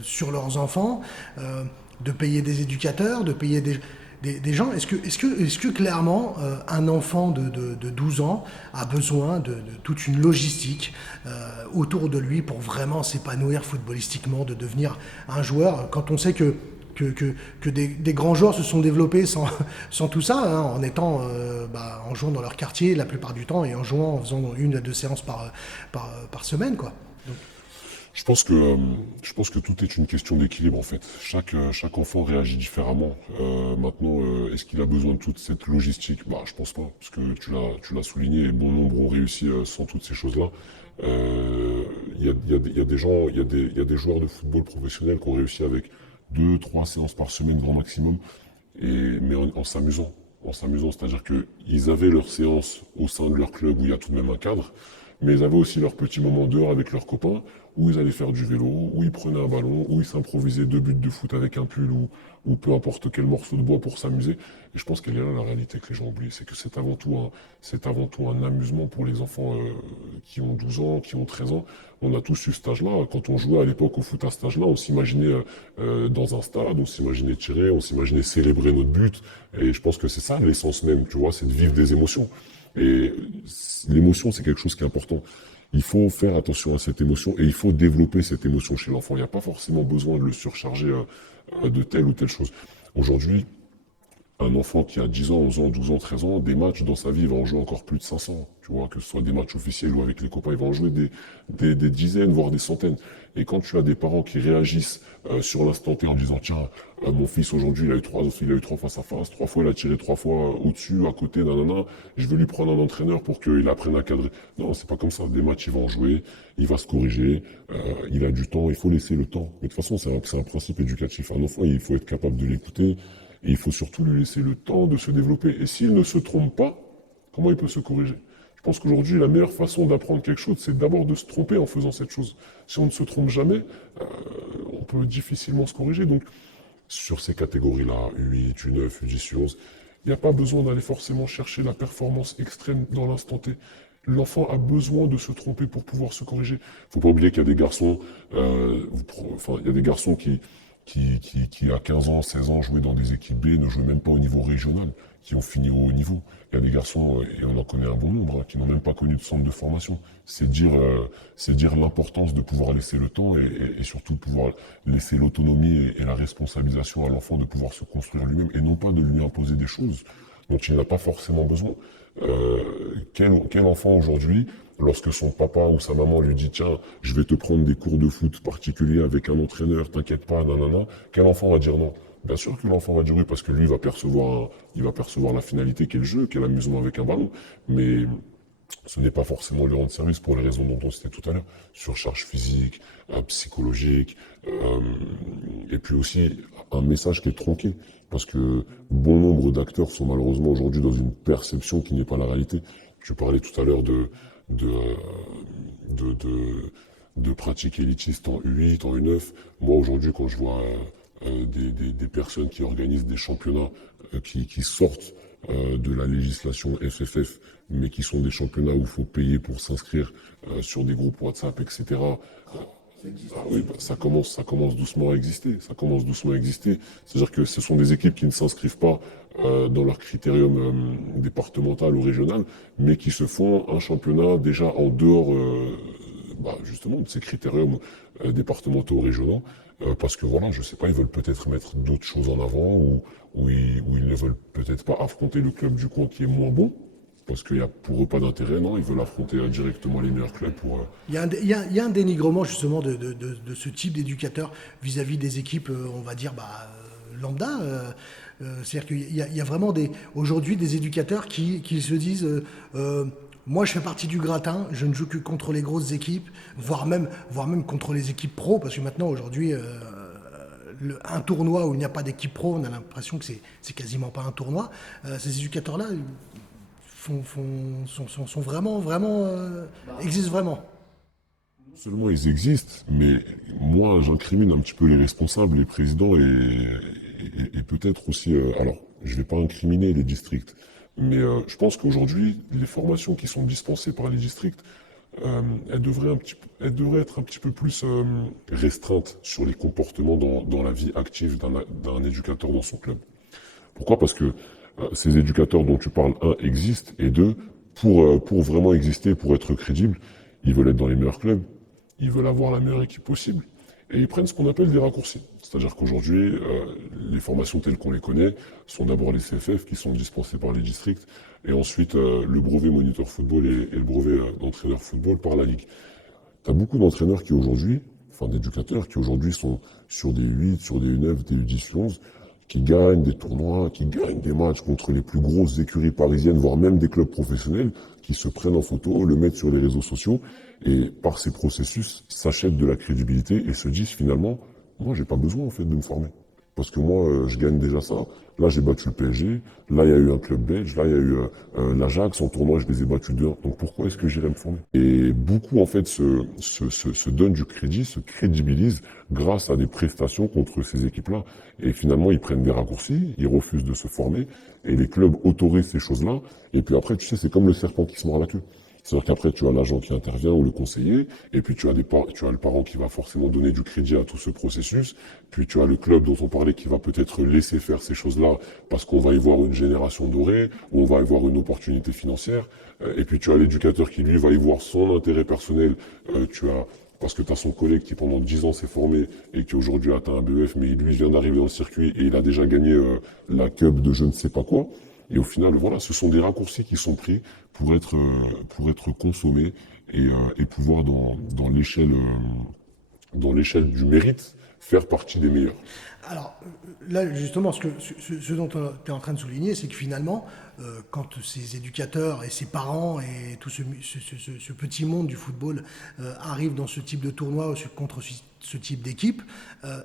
sur leurs enfants, de payer des éducateurs, de payer des gens. Est-ce que clairement un enfant de 12 ans a besoin de toute une logistique autour de lui pour vraiment s'épanouir footballistiquement, de devenir un joueur, quand on sait que des grands joueurs se sont développés sans tout ça, hein, en jouant dans leur quartier la plupart du temps et en faisant 1 à 2 séances par semaine, quoi. Donc, Je pense que tout est une question d'équilibre en fait. Chaque enfant réagit différemment. Maintenant, est-ce qu'il a besoin de toute cette logistique? Je pense pas, parce que tu l'as souligné, et bon nombre ont réussi sans toutes ces choses-là. Il y a des gens, il y a des joueurs de football professionnels qui ont réussi avec 2, 3 séances par semaine grand maximum, mais en s'amusant. En s'amusant, c'est-à-dire qu'ils avaient leurs séances au sein de leur club où il y a tout de même un cadre, mais ils avaient aussi leurs petits moments dehors avec leurs copains, où ils allaient faire du vélo, où ils prenaient un ballon, où ils s'improvisaient 2 buts de foot avec un pull ou peu importe quel morceau de bois pour s'amuser. Et je pense qu'elle est là la réalité que les gens oublient, c'est que c'est avant tout un amusement pour les enfants qui ont 12 ans, qui ont 13 ans. On a tous eu cet âge-là. Quand on jouait à l'époque au foot à cet âge-là, on s'imaginait dans un stade, on s'imaginait tirer, on s'imaginait célébrer notre but. Et je pense que c'est ça l'essence même, tu vois, c'est de vivre des émotions. Et l'émotion, c'est quelque chose qui est important. Il faut faire attention à cette émotion et il faut développer cette émotion chez l'enfant. Il n'y a pas forcément besoin de le surcharger de telle ou telle chose. Aujourd'hui, un enfant qui a 10 ans, 11 ans, 12 ans, 13 ans, des matchs dans sa vie, il va en jouer encore plus de 500. Tu vois, que ce soit des matchs officiels ou avec les copains, il va en jouer des dizaines, voire des centaines. Et quand tu as des parents qui réagissent sur l'instant T en disant, tiens, mon fils aujourd'hui, il a eu 3 face à face, 3 fois il a tiré 3 fois au-dessus, à côté, nanana, je vais lui prendre un entraîneur pour qu'il apprenne à cadrer. Non, c'est pas comme ça. Des matchs, il va en jouer, il va se corriger, il a du temps, il faut laisser le temps. Mais de toute façon, c'est un principe éducatif. Un enfant, il faut être capable de l'écouter. Et il faut surtout lui laisser le temps de se développer. Et s'il ne se trompe pas, comment il peut se corriger? Je pense qu'aujourd'hui, la meilleure façon d'apprendre quelque chose, c'est d'abord de se tromper en faisant cette chose. Si on ne se trompe jamais, on peut difficilement se corriger. Donc, sur ces catégories-là, U8, U9, U10, U11, il n'y a pas besoin d'aller forcément chercher la performance extrême dans l'instant T. L'enfant a besoin de se tromper pour pouvoir se corriger. Il ne faut pas oublier qu'il y a des garçons, il y a des garçons qui à 15 ans, 16 ans jouaient dans des équipes B, ne jouaient même pas au niveau régional, qui ont fini au haut niveau. Il y a des garçons, et on en connaît un bon nombre, hein, qui n'ont même pas connu de centre de formation. C'est dire l'importance de pouvoir laisser le temps et surtout de pouvoir laisser l'autonomie et la responsabilisation à l'enfant de pouvoir se construire lui-même et non pas de lui imposer des choses dont il n'a pas forcément besoin. Quel enfant aujourd'hui, lorsque son papa ou sa maman lui dit tiens, je vais te prendre des cours de foot particuliers avec un entraîneur, t'inquiète pas, nanana, quel enfant va dire non? Bien sûr que l'enfant va dire oui parce que lui il va percevoir la finalité qu'est le jeu, qu'est l'amusement avec un ballon, mais ce n'est pas forcément lui rendre service pour les raisons dont on citait tout à l'heure, surcharge physique, psychologique, et puis aussi un message qui est tronqué, parce que bon nombre d'acteurs sont malheureusement aujourd'hui dans une perception qui n'est pas la réalité. Je parlais tout à l'heure de, euh, de pratiques élitistes en U8, en U9. Moi aujourd'hui quand je vois des personnes qui organisent des championnats qui sortent de la législation FFF, mais qui sont des championnats où il faut payer pour s'inscrire sur des groupes WhatsApp, etc. Ah oui, bah, ça commence doucement à exister. Ça commence doucement à exister. C'est-à-dire que ce sont des équipes qui ne s'inscrivent pas dans leur critérium départemental ou régional, mais qui se font un championnat déjà en dehors justement de ces critériums départementaux ou régionaux. Parce que voilà, je sais pas, ils veulent peut-être mettre d'autres choses en avant ou ils ne veulent peut-être pas affronter le club du coin qui est moins bon. Parce qu'il n'y a pour eux pas d'intérêt, non, ils veulent affronter directement les meilleurs clubs pour. Il y a un dénigrement justement de ce type d'éducateur vis-à-vis des équipes, on va dire, lambda. C'est-à-dire qu'il y a vraiment aujourd'hui des éducateurs qui se disent moi je fais partie du gratin, je ne joue que contre les grosses équipes, voire même contre les équipes pro, parce que maintenant aujourd'hui un tournoi où il n'y a pas d'équipe pro, on a l'impression que c'est quasiment pas un tournoi. Ces éducateurs-là sont vraiment, vraiment, existent vraiment. Seulement ils existent, mais moi j'incrimine un petit peu les responsables, les présidents et peut-être aussi. Alors, je vais pas incriminer les districts, mais je pense qu'aujourd'hui, les formations qui sont dispensées par les districts, elles devraient être un petit peu plus restreintes sur les comportements dans la vie active d'un éducateur dans son club. Pourquoi? Parce que ces éducateurs dont tu parles, un, existent, et deux, pour vraiment exister, pour être crédibles, ils veulent être dans les meilleurs clubs, ils veulent avoir la meilleure équipe possible, et ils prennent ce qu'on appelle des raccourcis. C'est-à-dire qu'aujourd'hui, les formations telles qu'on les connaît sont d'abord les CFF qui sont dispensées par les districts, et ensuite le brevet moniteur football et le brevet d'entraîneur football par la Ligue. Tu as beaucoup d'entraîneurs qui aujourd'hui, enfin d'éducateurs qui aujourd'hui sont sur des U8, sur des U9, des U10, U11, qui gagnent des tournois, qui gagnent des matchs contre les plus grosses écuries parisiennes, voire même des clubs professionnels, qui se prennent en photo, le mettent sur les réseaux sociaux, et par ces processus s'achètent de la crédibilité et se disent finalement, moi j'ai pas besoin en fait de me former. Parce que moi je gagne déjà ça. Là j'ai battu le PSG, là il y a eu un club belge, là il y a eu l'Ajax, en tournoi je les ai battus 2-1. Donc pourquoi est-ce que j'irais me former? Et beaucoup en fait se donnent du crédit, se crédibilisent grâce à des prestations contre ces équipes-là. Et finalement ils prennent des raccourcis, ils refusent de se former, et les clubs autorisent ces choses-là. Et puis après tu sais c'est comme le serpent qui se mord la queue. C'est-à-dire qu'après, tu as l'agent qui intervient ou le conseiller, et puis tu as le parent qui va forcément donner du crédit à tout ce processus, puis tu as le club dont on parlait qui va peut-être laisser faire ces choses-là parce qu'on va y voir une génération dorée, ou on va y voir une opportunité financière, et puis tu as l'éducateur qui, lui, va y voir son intérêt personnel, parce que tu as son collègue qui pendant 10 ans s'est formé et qui aujourd'hui a atteint un BEF, mais lui vient d'arriver dans le circuit et il a déjà gagné la cup de je ne sais pas quoi. Et au final, voilà, ce sont des raccourcis qui sont pris pour être consommés et pouvoir dans l'échelle du mérite faire partie des meilleurs. Alors là, justement, ce dont tu es en train de souligner, c'est que finalement, quand ces éducateurs et ces parents et tout ce petit monde du football arrivent dans ce type de tournoi contre ce type d'équipe,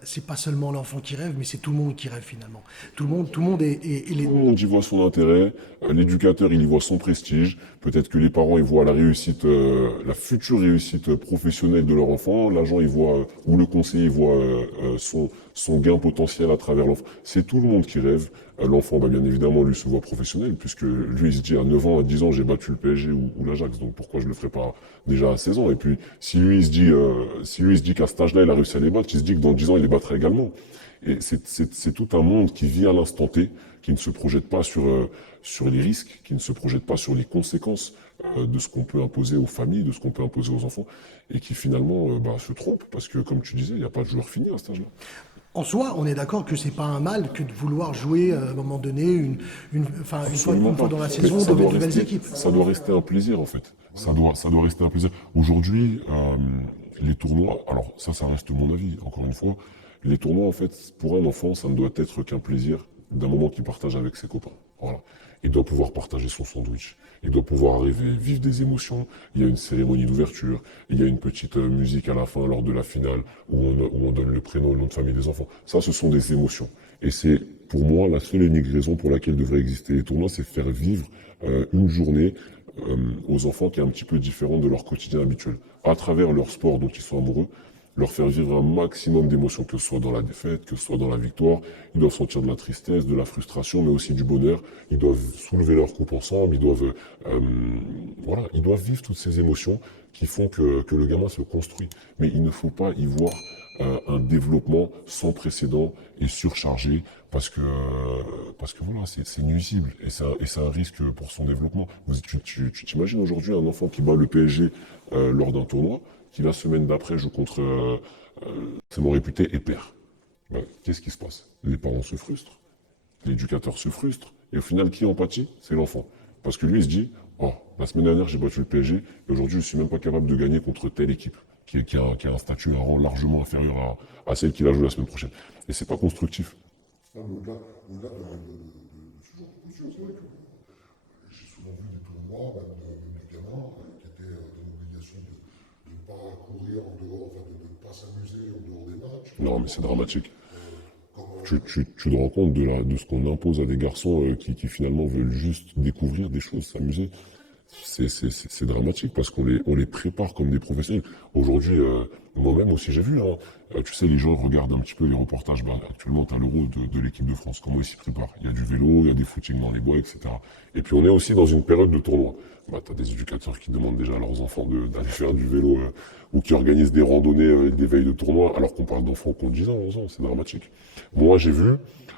c'est pas seulement l'enfant qui rêve, mais c'est tout le monde qui rêve finalement. Tout le monde Tout le monde y voit son intérêt, l'éducateur il y voit son prestige, peut-être que les parents ils voient la réussite, la future réussite professionnelle de leur enfant, l'agent il voit, ou le conseiller il voit son gain potentiel à travers l'enfant. C'est tout le monde qui rêve. L'enfant, bah, bien évidemment, lui se voit professionnel, puisque lui il se dit à 9 ans, à 10 ans j'ai battu le PSG ou l'Ajax, donc pourquoi je le ferais pas déjà à 16 ans? Et puis si lui il se dit qu'à cet âge-là il a réussi à les battre, il se dit que dans 10 ans il les battra également. Et c'est tout un monde qui vit à l'instant T, qui ne se projette pas sur les risques, qui ne se projette pas sur les conséquences de ce qu'on peut imposer aux familles, de ce qu'on peut imposer aux enfants, et qui finalement se trompe, parce que comme tu disais, il n'y a pas de joueur fini à cet âge-là. En soi, on est d'accord que c'est pas un mal que de vouloir jouer à un moment donné, enfin, Absolument une fois pas. dans la Mais saison, de nouvelles équipes. ça doit rester un plaisir en fait. Ça doit rester un plaisir. Aujourd'hui, les tournois, alors ça reste mon avis, encore une fois, les tournois en fait, pour un enfant, ça ne doit être qu'un plaisir d'un moment qu'il partage avec ses copains. Voilà. Il doit pouvoir partager son sandwich. Il doit pouvoir arriver, vivre des émotions. Il y a une cérémonie d'ouverture. Il y a une petite musique à la fin lors de la finale où on donne le prénom et le nom de famille des enfants. Ça, ce sont des émotions. Et c'est, pour moi, la seule et unique raison pour laquelle devraient exister les tournois, c'est faire vivre une journée aux enfants qui est un petit peu différente de leur quotidien habituel. À travers leur sport dont ils sont amoureux, leur faire vivre un maximum d'émotions, que ce soit dans la défaite, que ce soit dans la victoire. Ils doivent sentir de la tristesse, de la frustration, mais aussi du bonheur. Ils doivent soulever leur coupe ensemble. Voilà, ils doivent vivre toutes ces émotions qui font que le gamin se construit. Mais il ne faut pas y voir un développement sans précédent et surchargé parce que voilà, c'est nuisible et c'est un risque pour son développement. Tu t'imagines aujourd'hui un enfant qui bat le PSG lors d'un tournoi, qui la semaine d'après joue contre c'est mon réputé et perd. Qu'est-ce qui se passe? Les parents se frustrent, l'éducateur se frustre, et au final, qui en pâtit? C'est l'enfant. Parce que lui, il se dit, oh, la semaine dernière, j'ai battu le PSG, et aujourd'hui, je suis même pas capable de gagner contre telle équipe, qui a un statut, un rang largement inférieur à celle qu'il a joué la semaine prochaine. Et c'est pas constructif. Non, mais au-delà de ce genre de position, c'est vrai que j'ai souvent vu des tournois, même de gamins, qui étaient dans l'obligation de ne pas courir en dehors, enfin de ne pas s'amuser en dehors des matchs. Non, mais c'est dramatique. Comme, Tu te rends compte de ce qu'on impose à des garçons qui finalement veulent juste découvrir des choses, s'amuser. C'est dramatique parce on les prépare comme des professionnels. Aujourd'hui, moi-même aussi j'ai vu, hein, tu sais, les gens regardent un petit peu les reportages. Actuellement, tu as l'Euro de l'équipe de France, comment ils s'y préparent. Il y a du vélo, il y a des footings dans les bois, etc. Et puis on est aussi dans une période de tournoi. Tu as des éducateurs qui demandent déjà à leurs enfants d'aller faire du vélo ou qui organisent des randonnées, des veilles de tournoi, alors qu'on parle d'enfants qui ont 10 ans, 11 ans, c'est dramatique. Moi, j'ai vu,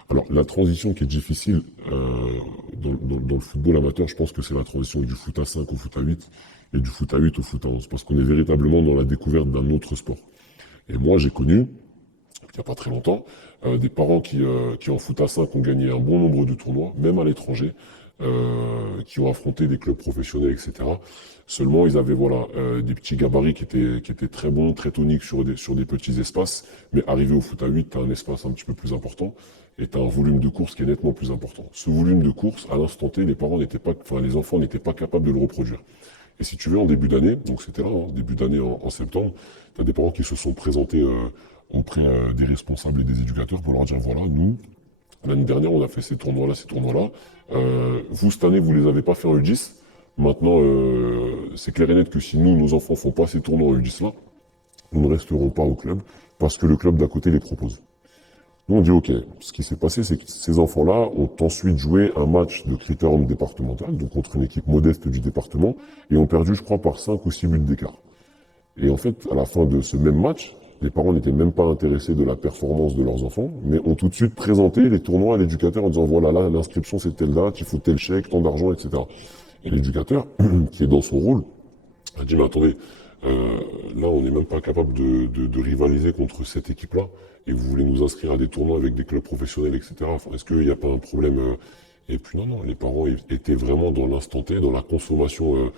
alors la transition qui est difficile dans le football amateur, je pense que c'est la transition du foot à 5 au foot à 8 et du foot à 8 au foot à 11, parce qu'on est véritablement dans la découverte d'un autre sport. Et moi, j'ai connu, il n'y a pas très longtemps, des parents qui en foot à 5 ont gagné un bon nombre de tournois, même à l'étranger, qui ont affronté des clubs professionnels, etc. Seulement, ils avaient voilà des petits gabarits qui étaient très bons, très toniques sur des petits espaces, mais arrivé au foot à 8, tu as un espace un petit peu plus important et tu as un volume de course qui est nettement plus important. Ce volume de course, à l'instant T, les enfants n'étaient pas capables de le reproduire. Et si tu veux, en début d'année, donc c'était là, hein, début d'année en septembre, tu as des parents qui se sont présentés auprès des responsables et des éducateurs pour leur dire, voilà, nous, l'année dernière, on a fait ces tournois-là. Vous, cette année, vous les avez pas fait en U10. Maintenant, c'est clair et net que si nous, nos enfants font pas ces tournois en U10-là, nous ne resterons pas au club parce que le club d'à côté les propose. Nous, on dit, OK, ce qui s'est passé, c'est que ces enfants-là ont ensuite joué un match de critérium départemental, donc contre une équipe modeste du département, et ont perdu, je crois, par 5 ou 6 buts d'écart. Et en fait, à la fin de ce même match, les parents n'étaient même pas intéressés de la performance de leurs enfants, mais ont tout de suite présenté les tournois à l'éducateur en disant, voilà, là, l'inscription, c'est telle date, il faut tel chèque, tant d'argent, etc. Et l'éducateur, qui est dans son rôle, a dit, mais attendez, là, on n'est même pas capable de rivaliser contre cette équipe-là, et vous voulez nous inscrire à des tournois avec des clubs professionnels, etc. Enfin, est-ce qu'il n'y a pas un problème Et puis non, les parents étaient vraiment dans l'instant T, dans la consommation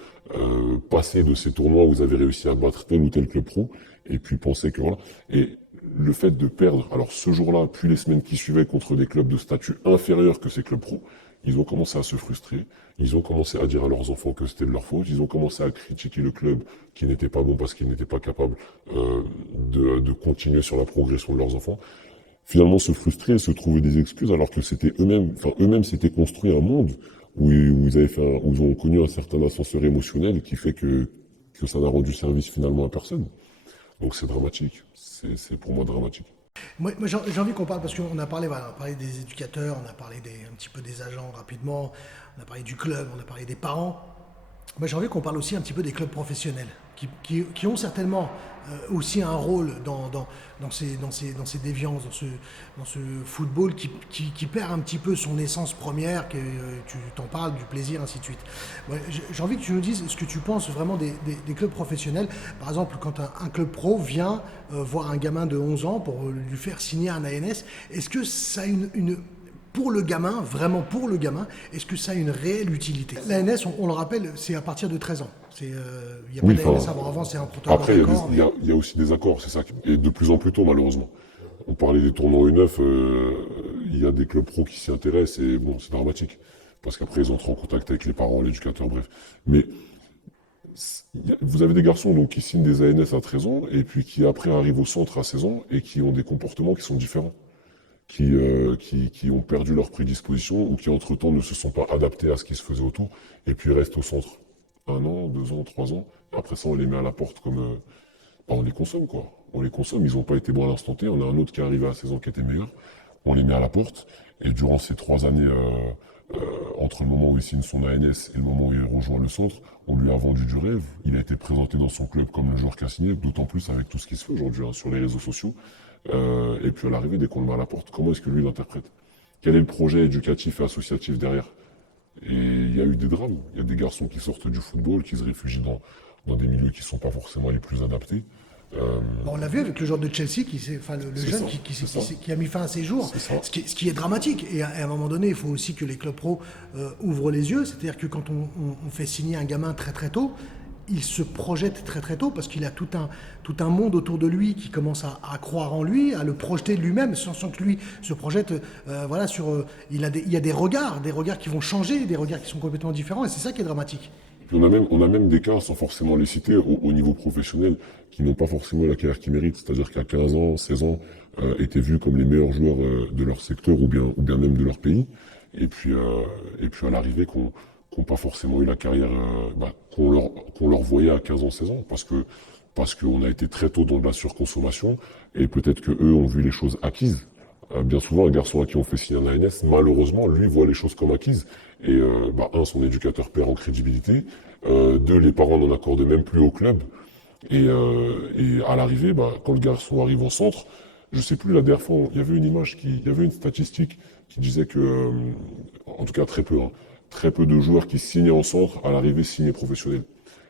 passée de ces tournois où ils avaient réussi à battre tel ou tel club pro, et puis pensaient que voilà. Et le fait de perdre, alors ce jour-là, puis les semaines qui suivaient contre des clubs de statut inférieur que ces clubs pro, ils ont commencé à se frustrer, ils ont commencé à dire à leurs enfants que c'était de leur faute, ils ont commencé à critiquer le club qui n'était pas bon parce qu'ils n'étaient pas capables de continuer sur la progression de leurs enfants. Finalement, se frustrer et se trouver des excuses alors que c'était eux-mêmes s'étaient construit un monde où où ils ont connu un certain ascenseur émotionnel qui fait que ça n'a rendu service finalement à personne. Donc c'est dramatique, c'est pour moi dramatique. Moi, j'ai envie qu'on parle, parce qu'on a parlé, voilà, on a parlé des éducateurs, on a parlé un petit peu des agents rapidement, on a parlé du club, on a parlé des parents. Moi, j'ai envie qu'on parle aussi un petit peu des clubs professionnels. qui ont certainement aussi un rôle dans ces déviances, dans ce football qui perd un petit peu son essence première, que tu t'en parles, du plaisir, ainsi de suite. Ouais, j'ai envie que tu nous dises ce que tu penses vraiment des clubs professionnels. Par exemple, quand un club pro vient voir un gamin de 11 ans pour lui faire signer un ANS, est-ce que ça a pour le gamin, vraiment pour le gamin, est-ce que ça a une réelle utilité? L'ANS, on le rappelle, c'est à partir de 13 ans. Il n'y a Oui, pas d'ANS avant, c'est un protocole après, d'accord. il y a aussi des accords, c'est ça, et de plus en plus tôt, malheureusement. On parlait des tournois U9, il y a des clubs pro qui s'y intéressent, et bon, c'est dramatique. Parce qu'après, ils entrent en contact avec les parents, l'éducateur, bref. Mais vous avez des garçons donc, qui signent des ANS à 13 ans, et puis qui après arrivent au centre à 16 ans, et qui ont des comportements qui sont différents. Qui ont perdu leur prédisposition ou qui entre-temps ne se sont pas adaptés à ce qui se faisait autour et puis restent au centre 1 an, 2 ans, 3 ans. Après ça, on les met à la porte comme... on les consomme, quoi. On les consomme, ils n'ont pas été bons à l'instant T. On a un autre qui est arrivé à 16 ans qui était meilleur. On les met à la porte et durant ces 3 années, entre le moment où il signe son ANS et le moment où il rejoint le centre, on lui a vendu du rêve. Il a été présenté dans son club comme le joueur qui a signé, d'autant plus avec tout ce qui se fait aujourd'hui sur les réseaux sociaux. Et puis à l'arrivée, dès qu'on le met à la porte, comment est-ce que lui l'interprète? Quel est le projet éducatif et associatif derrière? Et il y a eu des drames. Il y a des garçons qui sortent du football, qui se réfugient dans des milieux qui ne sont pas forcément les plus adaptés. Bon, on l'a vu avec le joueur de Chelsea, le jeune qui a mis fin à ses jours, ce qui est dramatique. Et à un moment donné, il faut aussi que les clubs pro ouvrent les yeux. C'est-à-dire que quand on fait signer un gamin très très tôt, il se projette très très tôt parce qu'il a tout un monde autour de lui qui commence à croire en lui, à le projeter de lui-même sans que lui se projette. Il y a des regards qui vont changer, des regards qui sont complètement différents et c'est ça qui est dramatique. Puis on a même des cas, sans forcément les citer, au niveau professionnel, qui n'ont pas forcément la carrière qu'ils méritent. C'est-à-dire qu'à 15 ans, 16 ans, étaient vus comme les meilleurs joueurs de leur secteur ou bien même de leur pays. Et puis à l'arrivée, qu'on n'ont pas forcément eu la carrière qu'on leur voyait à 15 ans, 16 ans, parce qu'on a été très tôt dans de la surconsommation, et peut-être que eux ont vu les choses acquises. Bien souvent, un garçon à qui on fait signer un ANS, malheureusement, lui voit les choses comme acquises. Et son éducateur perd en crédibilité. 2, les parents n'en accordent même plus au club. Et à l'arrivée, quand le garçon arrive au centre, je sais plus, la dernière fois, il y avait il y avait une statistique qui disait que, en tout cas très peu, très peu de joueurs qui signaient en centre à l'arrivée signaient professionnels.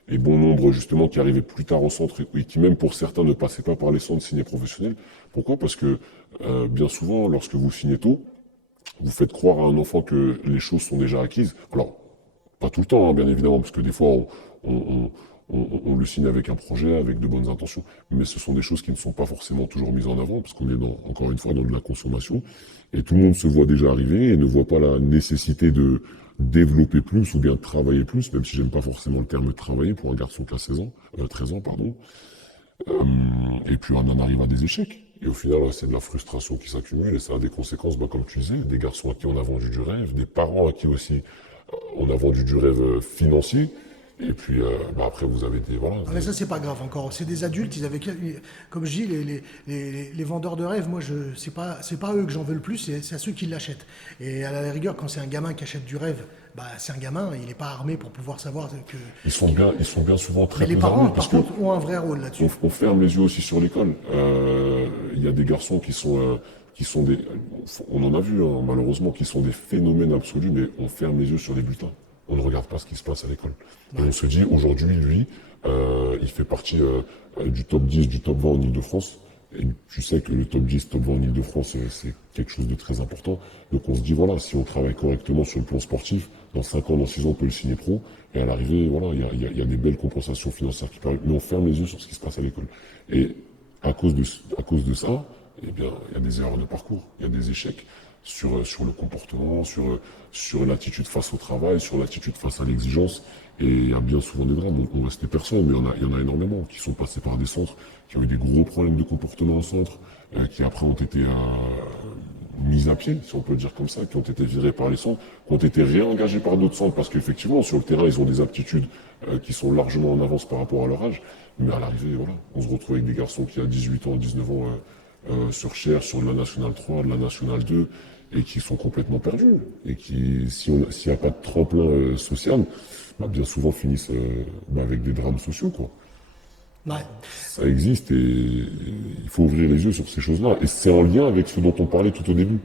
Et bon nombre justement qui arrivaient plus tard en centre et qui même pour certains ne passaient pas par les centres signés professionnels. Pourquoi? Parce que bien souvent, lorsque vous signez tôt, vous faites croire à un enfant que les choses sont déjà acquises. Alors, pas tout le temps, bien évidemment, parce que des fois, on le signe avec un projet, avec de bonnes intentions, mais ce sont des choses qui ne sont pas forcément toujours mises en avant, parce qu'on est encore une fois dans de la consommation, et tout le monde se voit déjà arriver et ne voit pas la nécessité de développer plus ou bien de travailler plus, même si j'aime pas forcément le terme travailler pour un garçon qui a 13 ans, pardon. Et puis on en arrive à des échecs. Et au final, c'est de la frustration qui s'accumule et ça a des conséquences, comme tu disais, des garçons à qui on a vendu du rêve, des parents à qui aussi on a vendu du rêve financier. Et puis après, vous avez des... Voilà, mais ça, c'est pas grave encore. C'est des adultes, comme je dis, les vendeurs de rêves, moi, c'est pas eux que j'en veux le plus, c'est à ceux qui l'achètent. Et à la rigueur, quand c'est un gamin qui achète du rêve, c'est un gamin, il n'est pas armé pour pouvoir savoir que... Ils sont bien souvent très mais les parents, par contre, ont un vrai rôle là-dessus. On ferme les yeux aussi sur l'école. Il y a des garçons qui sont des... On en a vu, malheureusement, qui sont des phénomènes absolus, mais on ferme les yeux sur les bulletins. On ne regarde pas ce qui se passe à l'école. Et on se dit, aujourd'hui, lui, il fait partie du top 10, du top 20 en Ile-de-France. Et tu sais que le top 10, top 20 en Ile-de-France, c'est quelque chose de très important. Donc on se dit, voilà, si on travaille correctement sur le plan sportif, dans 5 ans, dans 6 ans, on peut le signer pro. Et à l'arrivée, voilà, il y a des belles compensations financières qui permettent. Mais on ferme les yeux sur ce qui se passe à l'école. Et à cause de ça, eh bien, il y a des erreurs de parcours, il y a des échecs sur le comportement, sur l'attitude face au travail, sur l'attitude face à l'exigence. Et il y a bien souvent des drames. On reste des personnes, mais il y en a énormément qui sont passés par des centres, qui ont eu des gros problèmes de comportement en centre, qui après ont été mis à pied, si on peut le dire comme ça, qui ont été virés par les centres, qui ont été réengagés par d'autres centres, parce qu'effectivement, sur le terrain, ils ont des aptitudes qui sont largement en avance par rapport à leur âge. Mais à l'arrivée, voilà, on se retrouve avec des garçons qui, à 18 ans, 19 ans, sur Cher, sur de la Nationale 3, de la Nationale 2, et qui sont complètement perdus. Et qui, s'il n'y a pas de tremplin social, bien souvent finissent avec des drames sociaux, quoi. Ouais. Ça existe et il faut ouvrir les yeux sur ces choses-là. Et c'est en lien avec ce dont on parlait tout au début.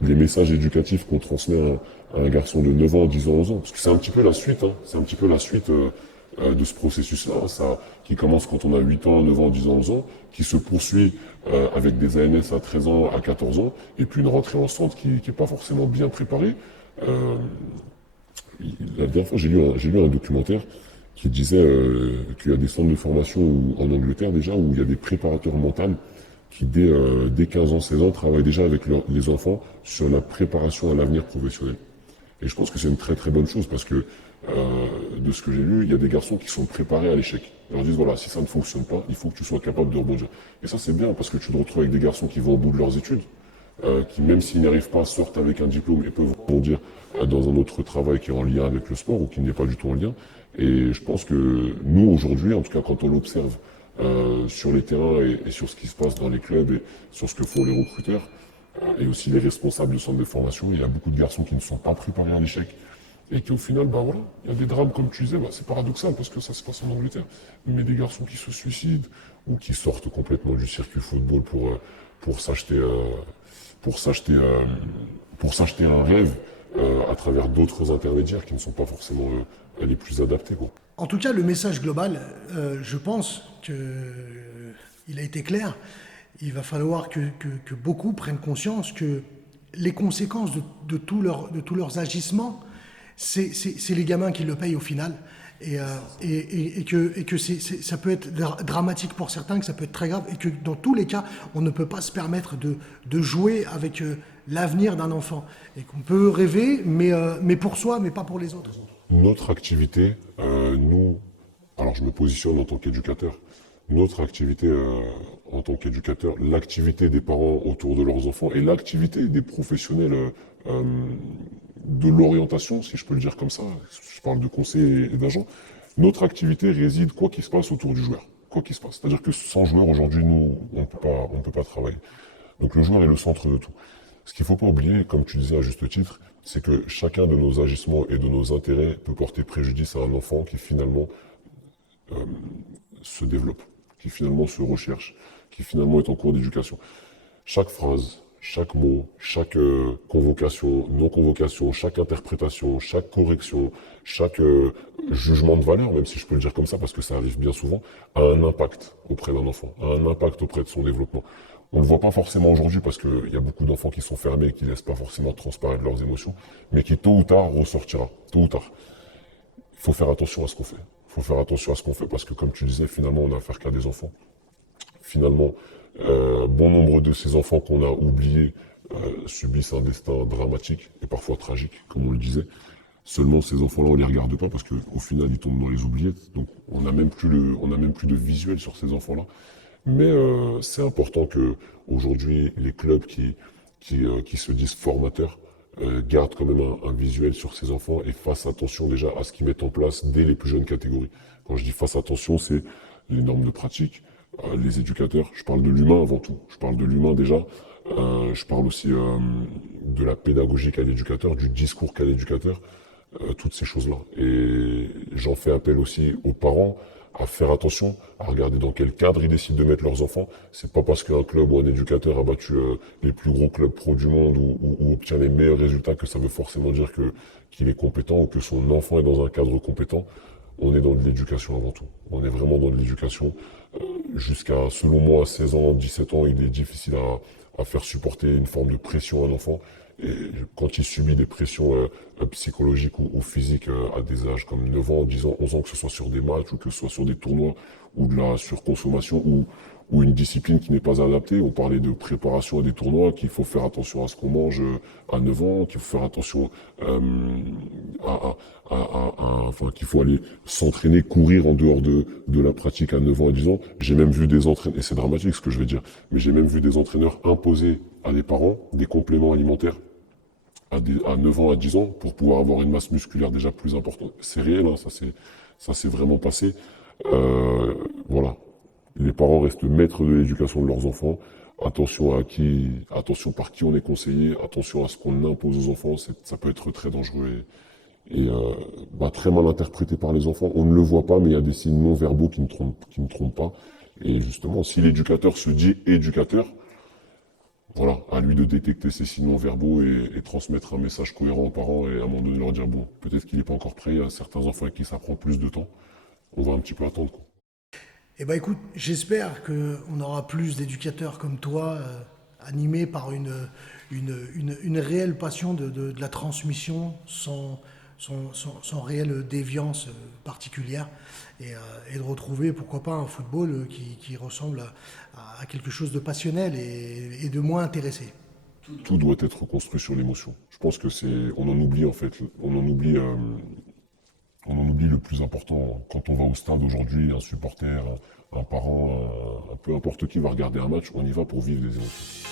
Les messages éducatifs qu'on transmet à un garçon de 9 ans, 10 ans, 11 ans. Parce que c'est un petit peu la suite, hein. C'est un petit peu la suite de ce processus-là, ça, qui commence quand on a 8 ans, 9 ans, 10 ans, 11 ans, qui se poursuit avec des ANS à 13 ans, à 14 ans, et puis une rentrée en centre qui n'est pas forcément bien préparée. Euh, la dernière fois, j'ai lu un documentaire qui disait qu'il y a des centres de formation en Angleterre déjà, où il y a des préparateurs mentaux qui, dès 15 ans, 16 ans, travaillent déjà avec les enfants sur la préparation à l'avenir professionnel. Et je pense que c'est une très très bonne chose parce que, de ce que j'ai lu, il y a des garçons qui sont préparés à l'échec. Ils leur disent, voilà, si ça ne fonctionne pas, il faut que tu sois capable de rebondir. Et ça, c'est bien parce que tu te retrouves avec des garçons qui vont au bout de leurs études, qui, même s'ils n'y arrivent pas, sortent avec un diplôme et peuvent rebondir dans un autre travail qui est en lien avec le sport ou qui n'est pas du tout en lien. Et je pense que nous, aujourd'hui, en tout cas quand on l'observe sur les terrains et sur ce qui se passe dans les clubs et sur ce que font les recruteurs, et aussi les responsables de centres de formation, il y a beaucoup de garçons qui ne sont pas préparés à l'échec et qui au final, bah voilà, il y a des drames comme tu disais, bah, c'est paradoxal parce que ça se passe en Angleterre, mais des garçons qui se suicident ou qui sortent complètement du circuit football pour s'acheter pour s'acheter pour s'acheter un rêve à travers d'autres intermédiaires qui ne sont pas forcément les plus adaptés, quoi. En tout cas, le message global, je pense que il a été clair. Il va falloir que beaucoup prennent conscience que les conséquences de tous leurs agissements, c'est les gamins qui le payent au final. Et que ça peut être dramatique pour certains, que ça peut être très grave, et que dans tous les cas, on ne peut pas se permettre de jouer avec l'avenir d'un enfant. Et qu'on peut rêver, mais pour soi, mais pas pour les autres. Notre activité, nous, alors je me positionne en tant qu'éducateur, notre activité en tant qu'éducateur, l'activité des parents autour de leurs enfants et l'activité des professionnels de l'orientation, si je peux le dire comme ça, je parle de conseils et d'agents, notre activité réside quoi qu'il se passe autour du joueur, quoi qu'il se passe. C'est-à-dire que sans joueur aujourd'hui, nous, on peut pas travailler. Donc le joueur est le centre de tout. Ce qu'il ne faut pas oublier, comme tu disais à juste titre, c'est que chacun de nos agissements et de nos intérêts peut porter préjudice à un enfant qui finalement se développe, qui finalement se recherche, qui finalement est en cours d'éducation. Chaque phrase, chaque mot, chaque convocation, non-convocation, chaque interprétation, chaque correction, chaque jugement de valeur, même si je peux le dire comme ça parce que ça arrive bien souvent, a un impact auprès d'un enfant, a un impact auprès de son développement. On ne le voit pas forcément aujourd'hui parce qu'il y a beaucoup d'enfants qui sont fermés, qui ne laissent pas forcément transparaître leurs émotions, mais qui tôt ou tard ressortira, tôt ou tard. Il faut faire attention à ce qu'on fait. Il faut faire attention à ce qu'on fait parce que, comme tu disais, finalement, on n'a affaire qu'à des enfants. Finalement, bon nombre de ces enfants qu'on a oubliés subissent un destin dramatique et parfois tragique, comme on le disait. Seulement, ces enfants-là, on les regarde pas parce qu'au final, ils tombent dans les oubliettes. Donc, on n'a même plus de visuel sur ces enfants-là. Mais c'est important que aujourd'hui, les clubs qui se disent formateurs gardent quand même un visuel sur ces enfants et fassent attention déjà à ce qu'ils mettent en place dès les plus jeunes catégories. Quand je dis fasse attention, c'est les normes de pratique, les éducateurs. Je parle de l'humain avant tout. Je parle de l'humain déjà. Je parle aussi de la pédagogie qu'a l'éducateur, du discours qu'a l'éducateur, toutes ces choses-là. Et j'en fais appel aussi aux parents à faire attention, à regarder dans quel cadre ils décident de mettre leurs enfants. C'est pas parce qu'un club ou un éducateur a battu les plus gros clubs pro du monde ou obtient les meilleurs résultats que ça veut forcément dire qu'il est compétent ou que son enfant est dans un cadre compétent. On est dans de l'éducation avant tout. On est vraiment dans de l'éducation. Jusqu'à, selon moi, 16 ans, 17 ans, il est difficile à faire supporter une forme de pression à un enfant. Et quand il subit des pressions psychologiques ou physiques à des âges comme 9 ans, 10 ans, 11 ans, que ce soit sur des matchs ou que ce soit sur des tournois ou de la surconsommation ou une discipline qui n'est pas adaptée. On parlait de préparation à des tournois, qu'il faut faire attention à ce qu'on mange à 9 ans, qu'il faut faire attention enfin, qu'il faut aller s'entraîner, courir en dehors de la pratique à 9 ans et 10 ans. J'ai même vu des entraîneurs, et c'est dramatique ce que je vais dire, mais j'ai même vu des entraîneurs imposer à des parents des compléments alimentaires à 9 ans, à 10 ans, pour pouvoir avoir une masse musculaire déjà plus importante. C'est réel, hein, ça s'est vraiment passé. Voilà. Les parents restent maîtres de l'éducation de leurs enfants. Attention par qui on est conseillé, attention à ce qu'on impose aux enfants, ça peut être très dangereux et très mal interprété par les enfants. On ne le voit pas, mais il y a des signes non-verbaux qui ne trompent pas. Et justement, si l'éducateur se dit éducateur, voilà, à lui de détecter ces signes non-verbaux et transmettre un message cohérent aux parents et à un moment donné leur dire, bon, peut-être qu'il n'est pas encore prêt, il y a certains enfants avec qui ça prend plus de temps, on va un petit peu attendre, quoi. Eh ben écoute, j'espère qu'on aura plus d'éducateurs comme toi, animés par une réelle passion de la transmission sans réelle déviance particulière et de retrouver, pourquoi pas, un football qui ressemble à quelque chose de passionnel et de moins intéressé. Tout doit être construit sur l'émotion. Je pense que on en oublie en fait, on en oublie le plus important. Quand on va au stade aujourd'hui, un supporter, un parent, peu importe qui va regarder un match, on y va pour vivre des émotions.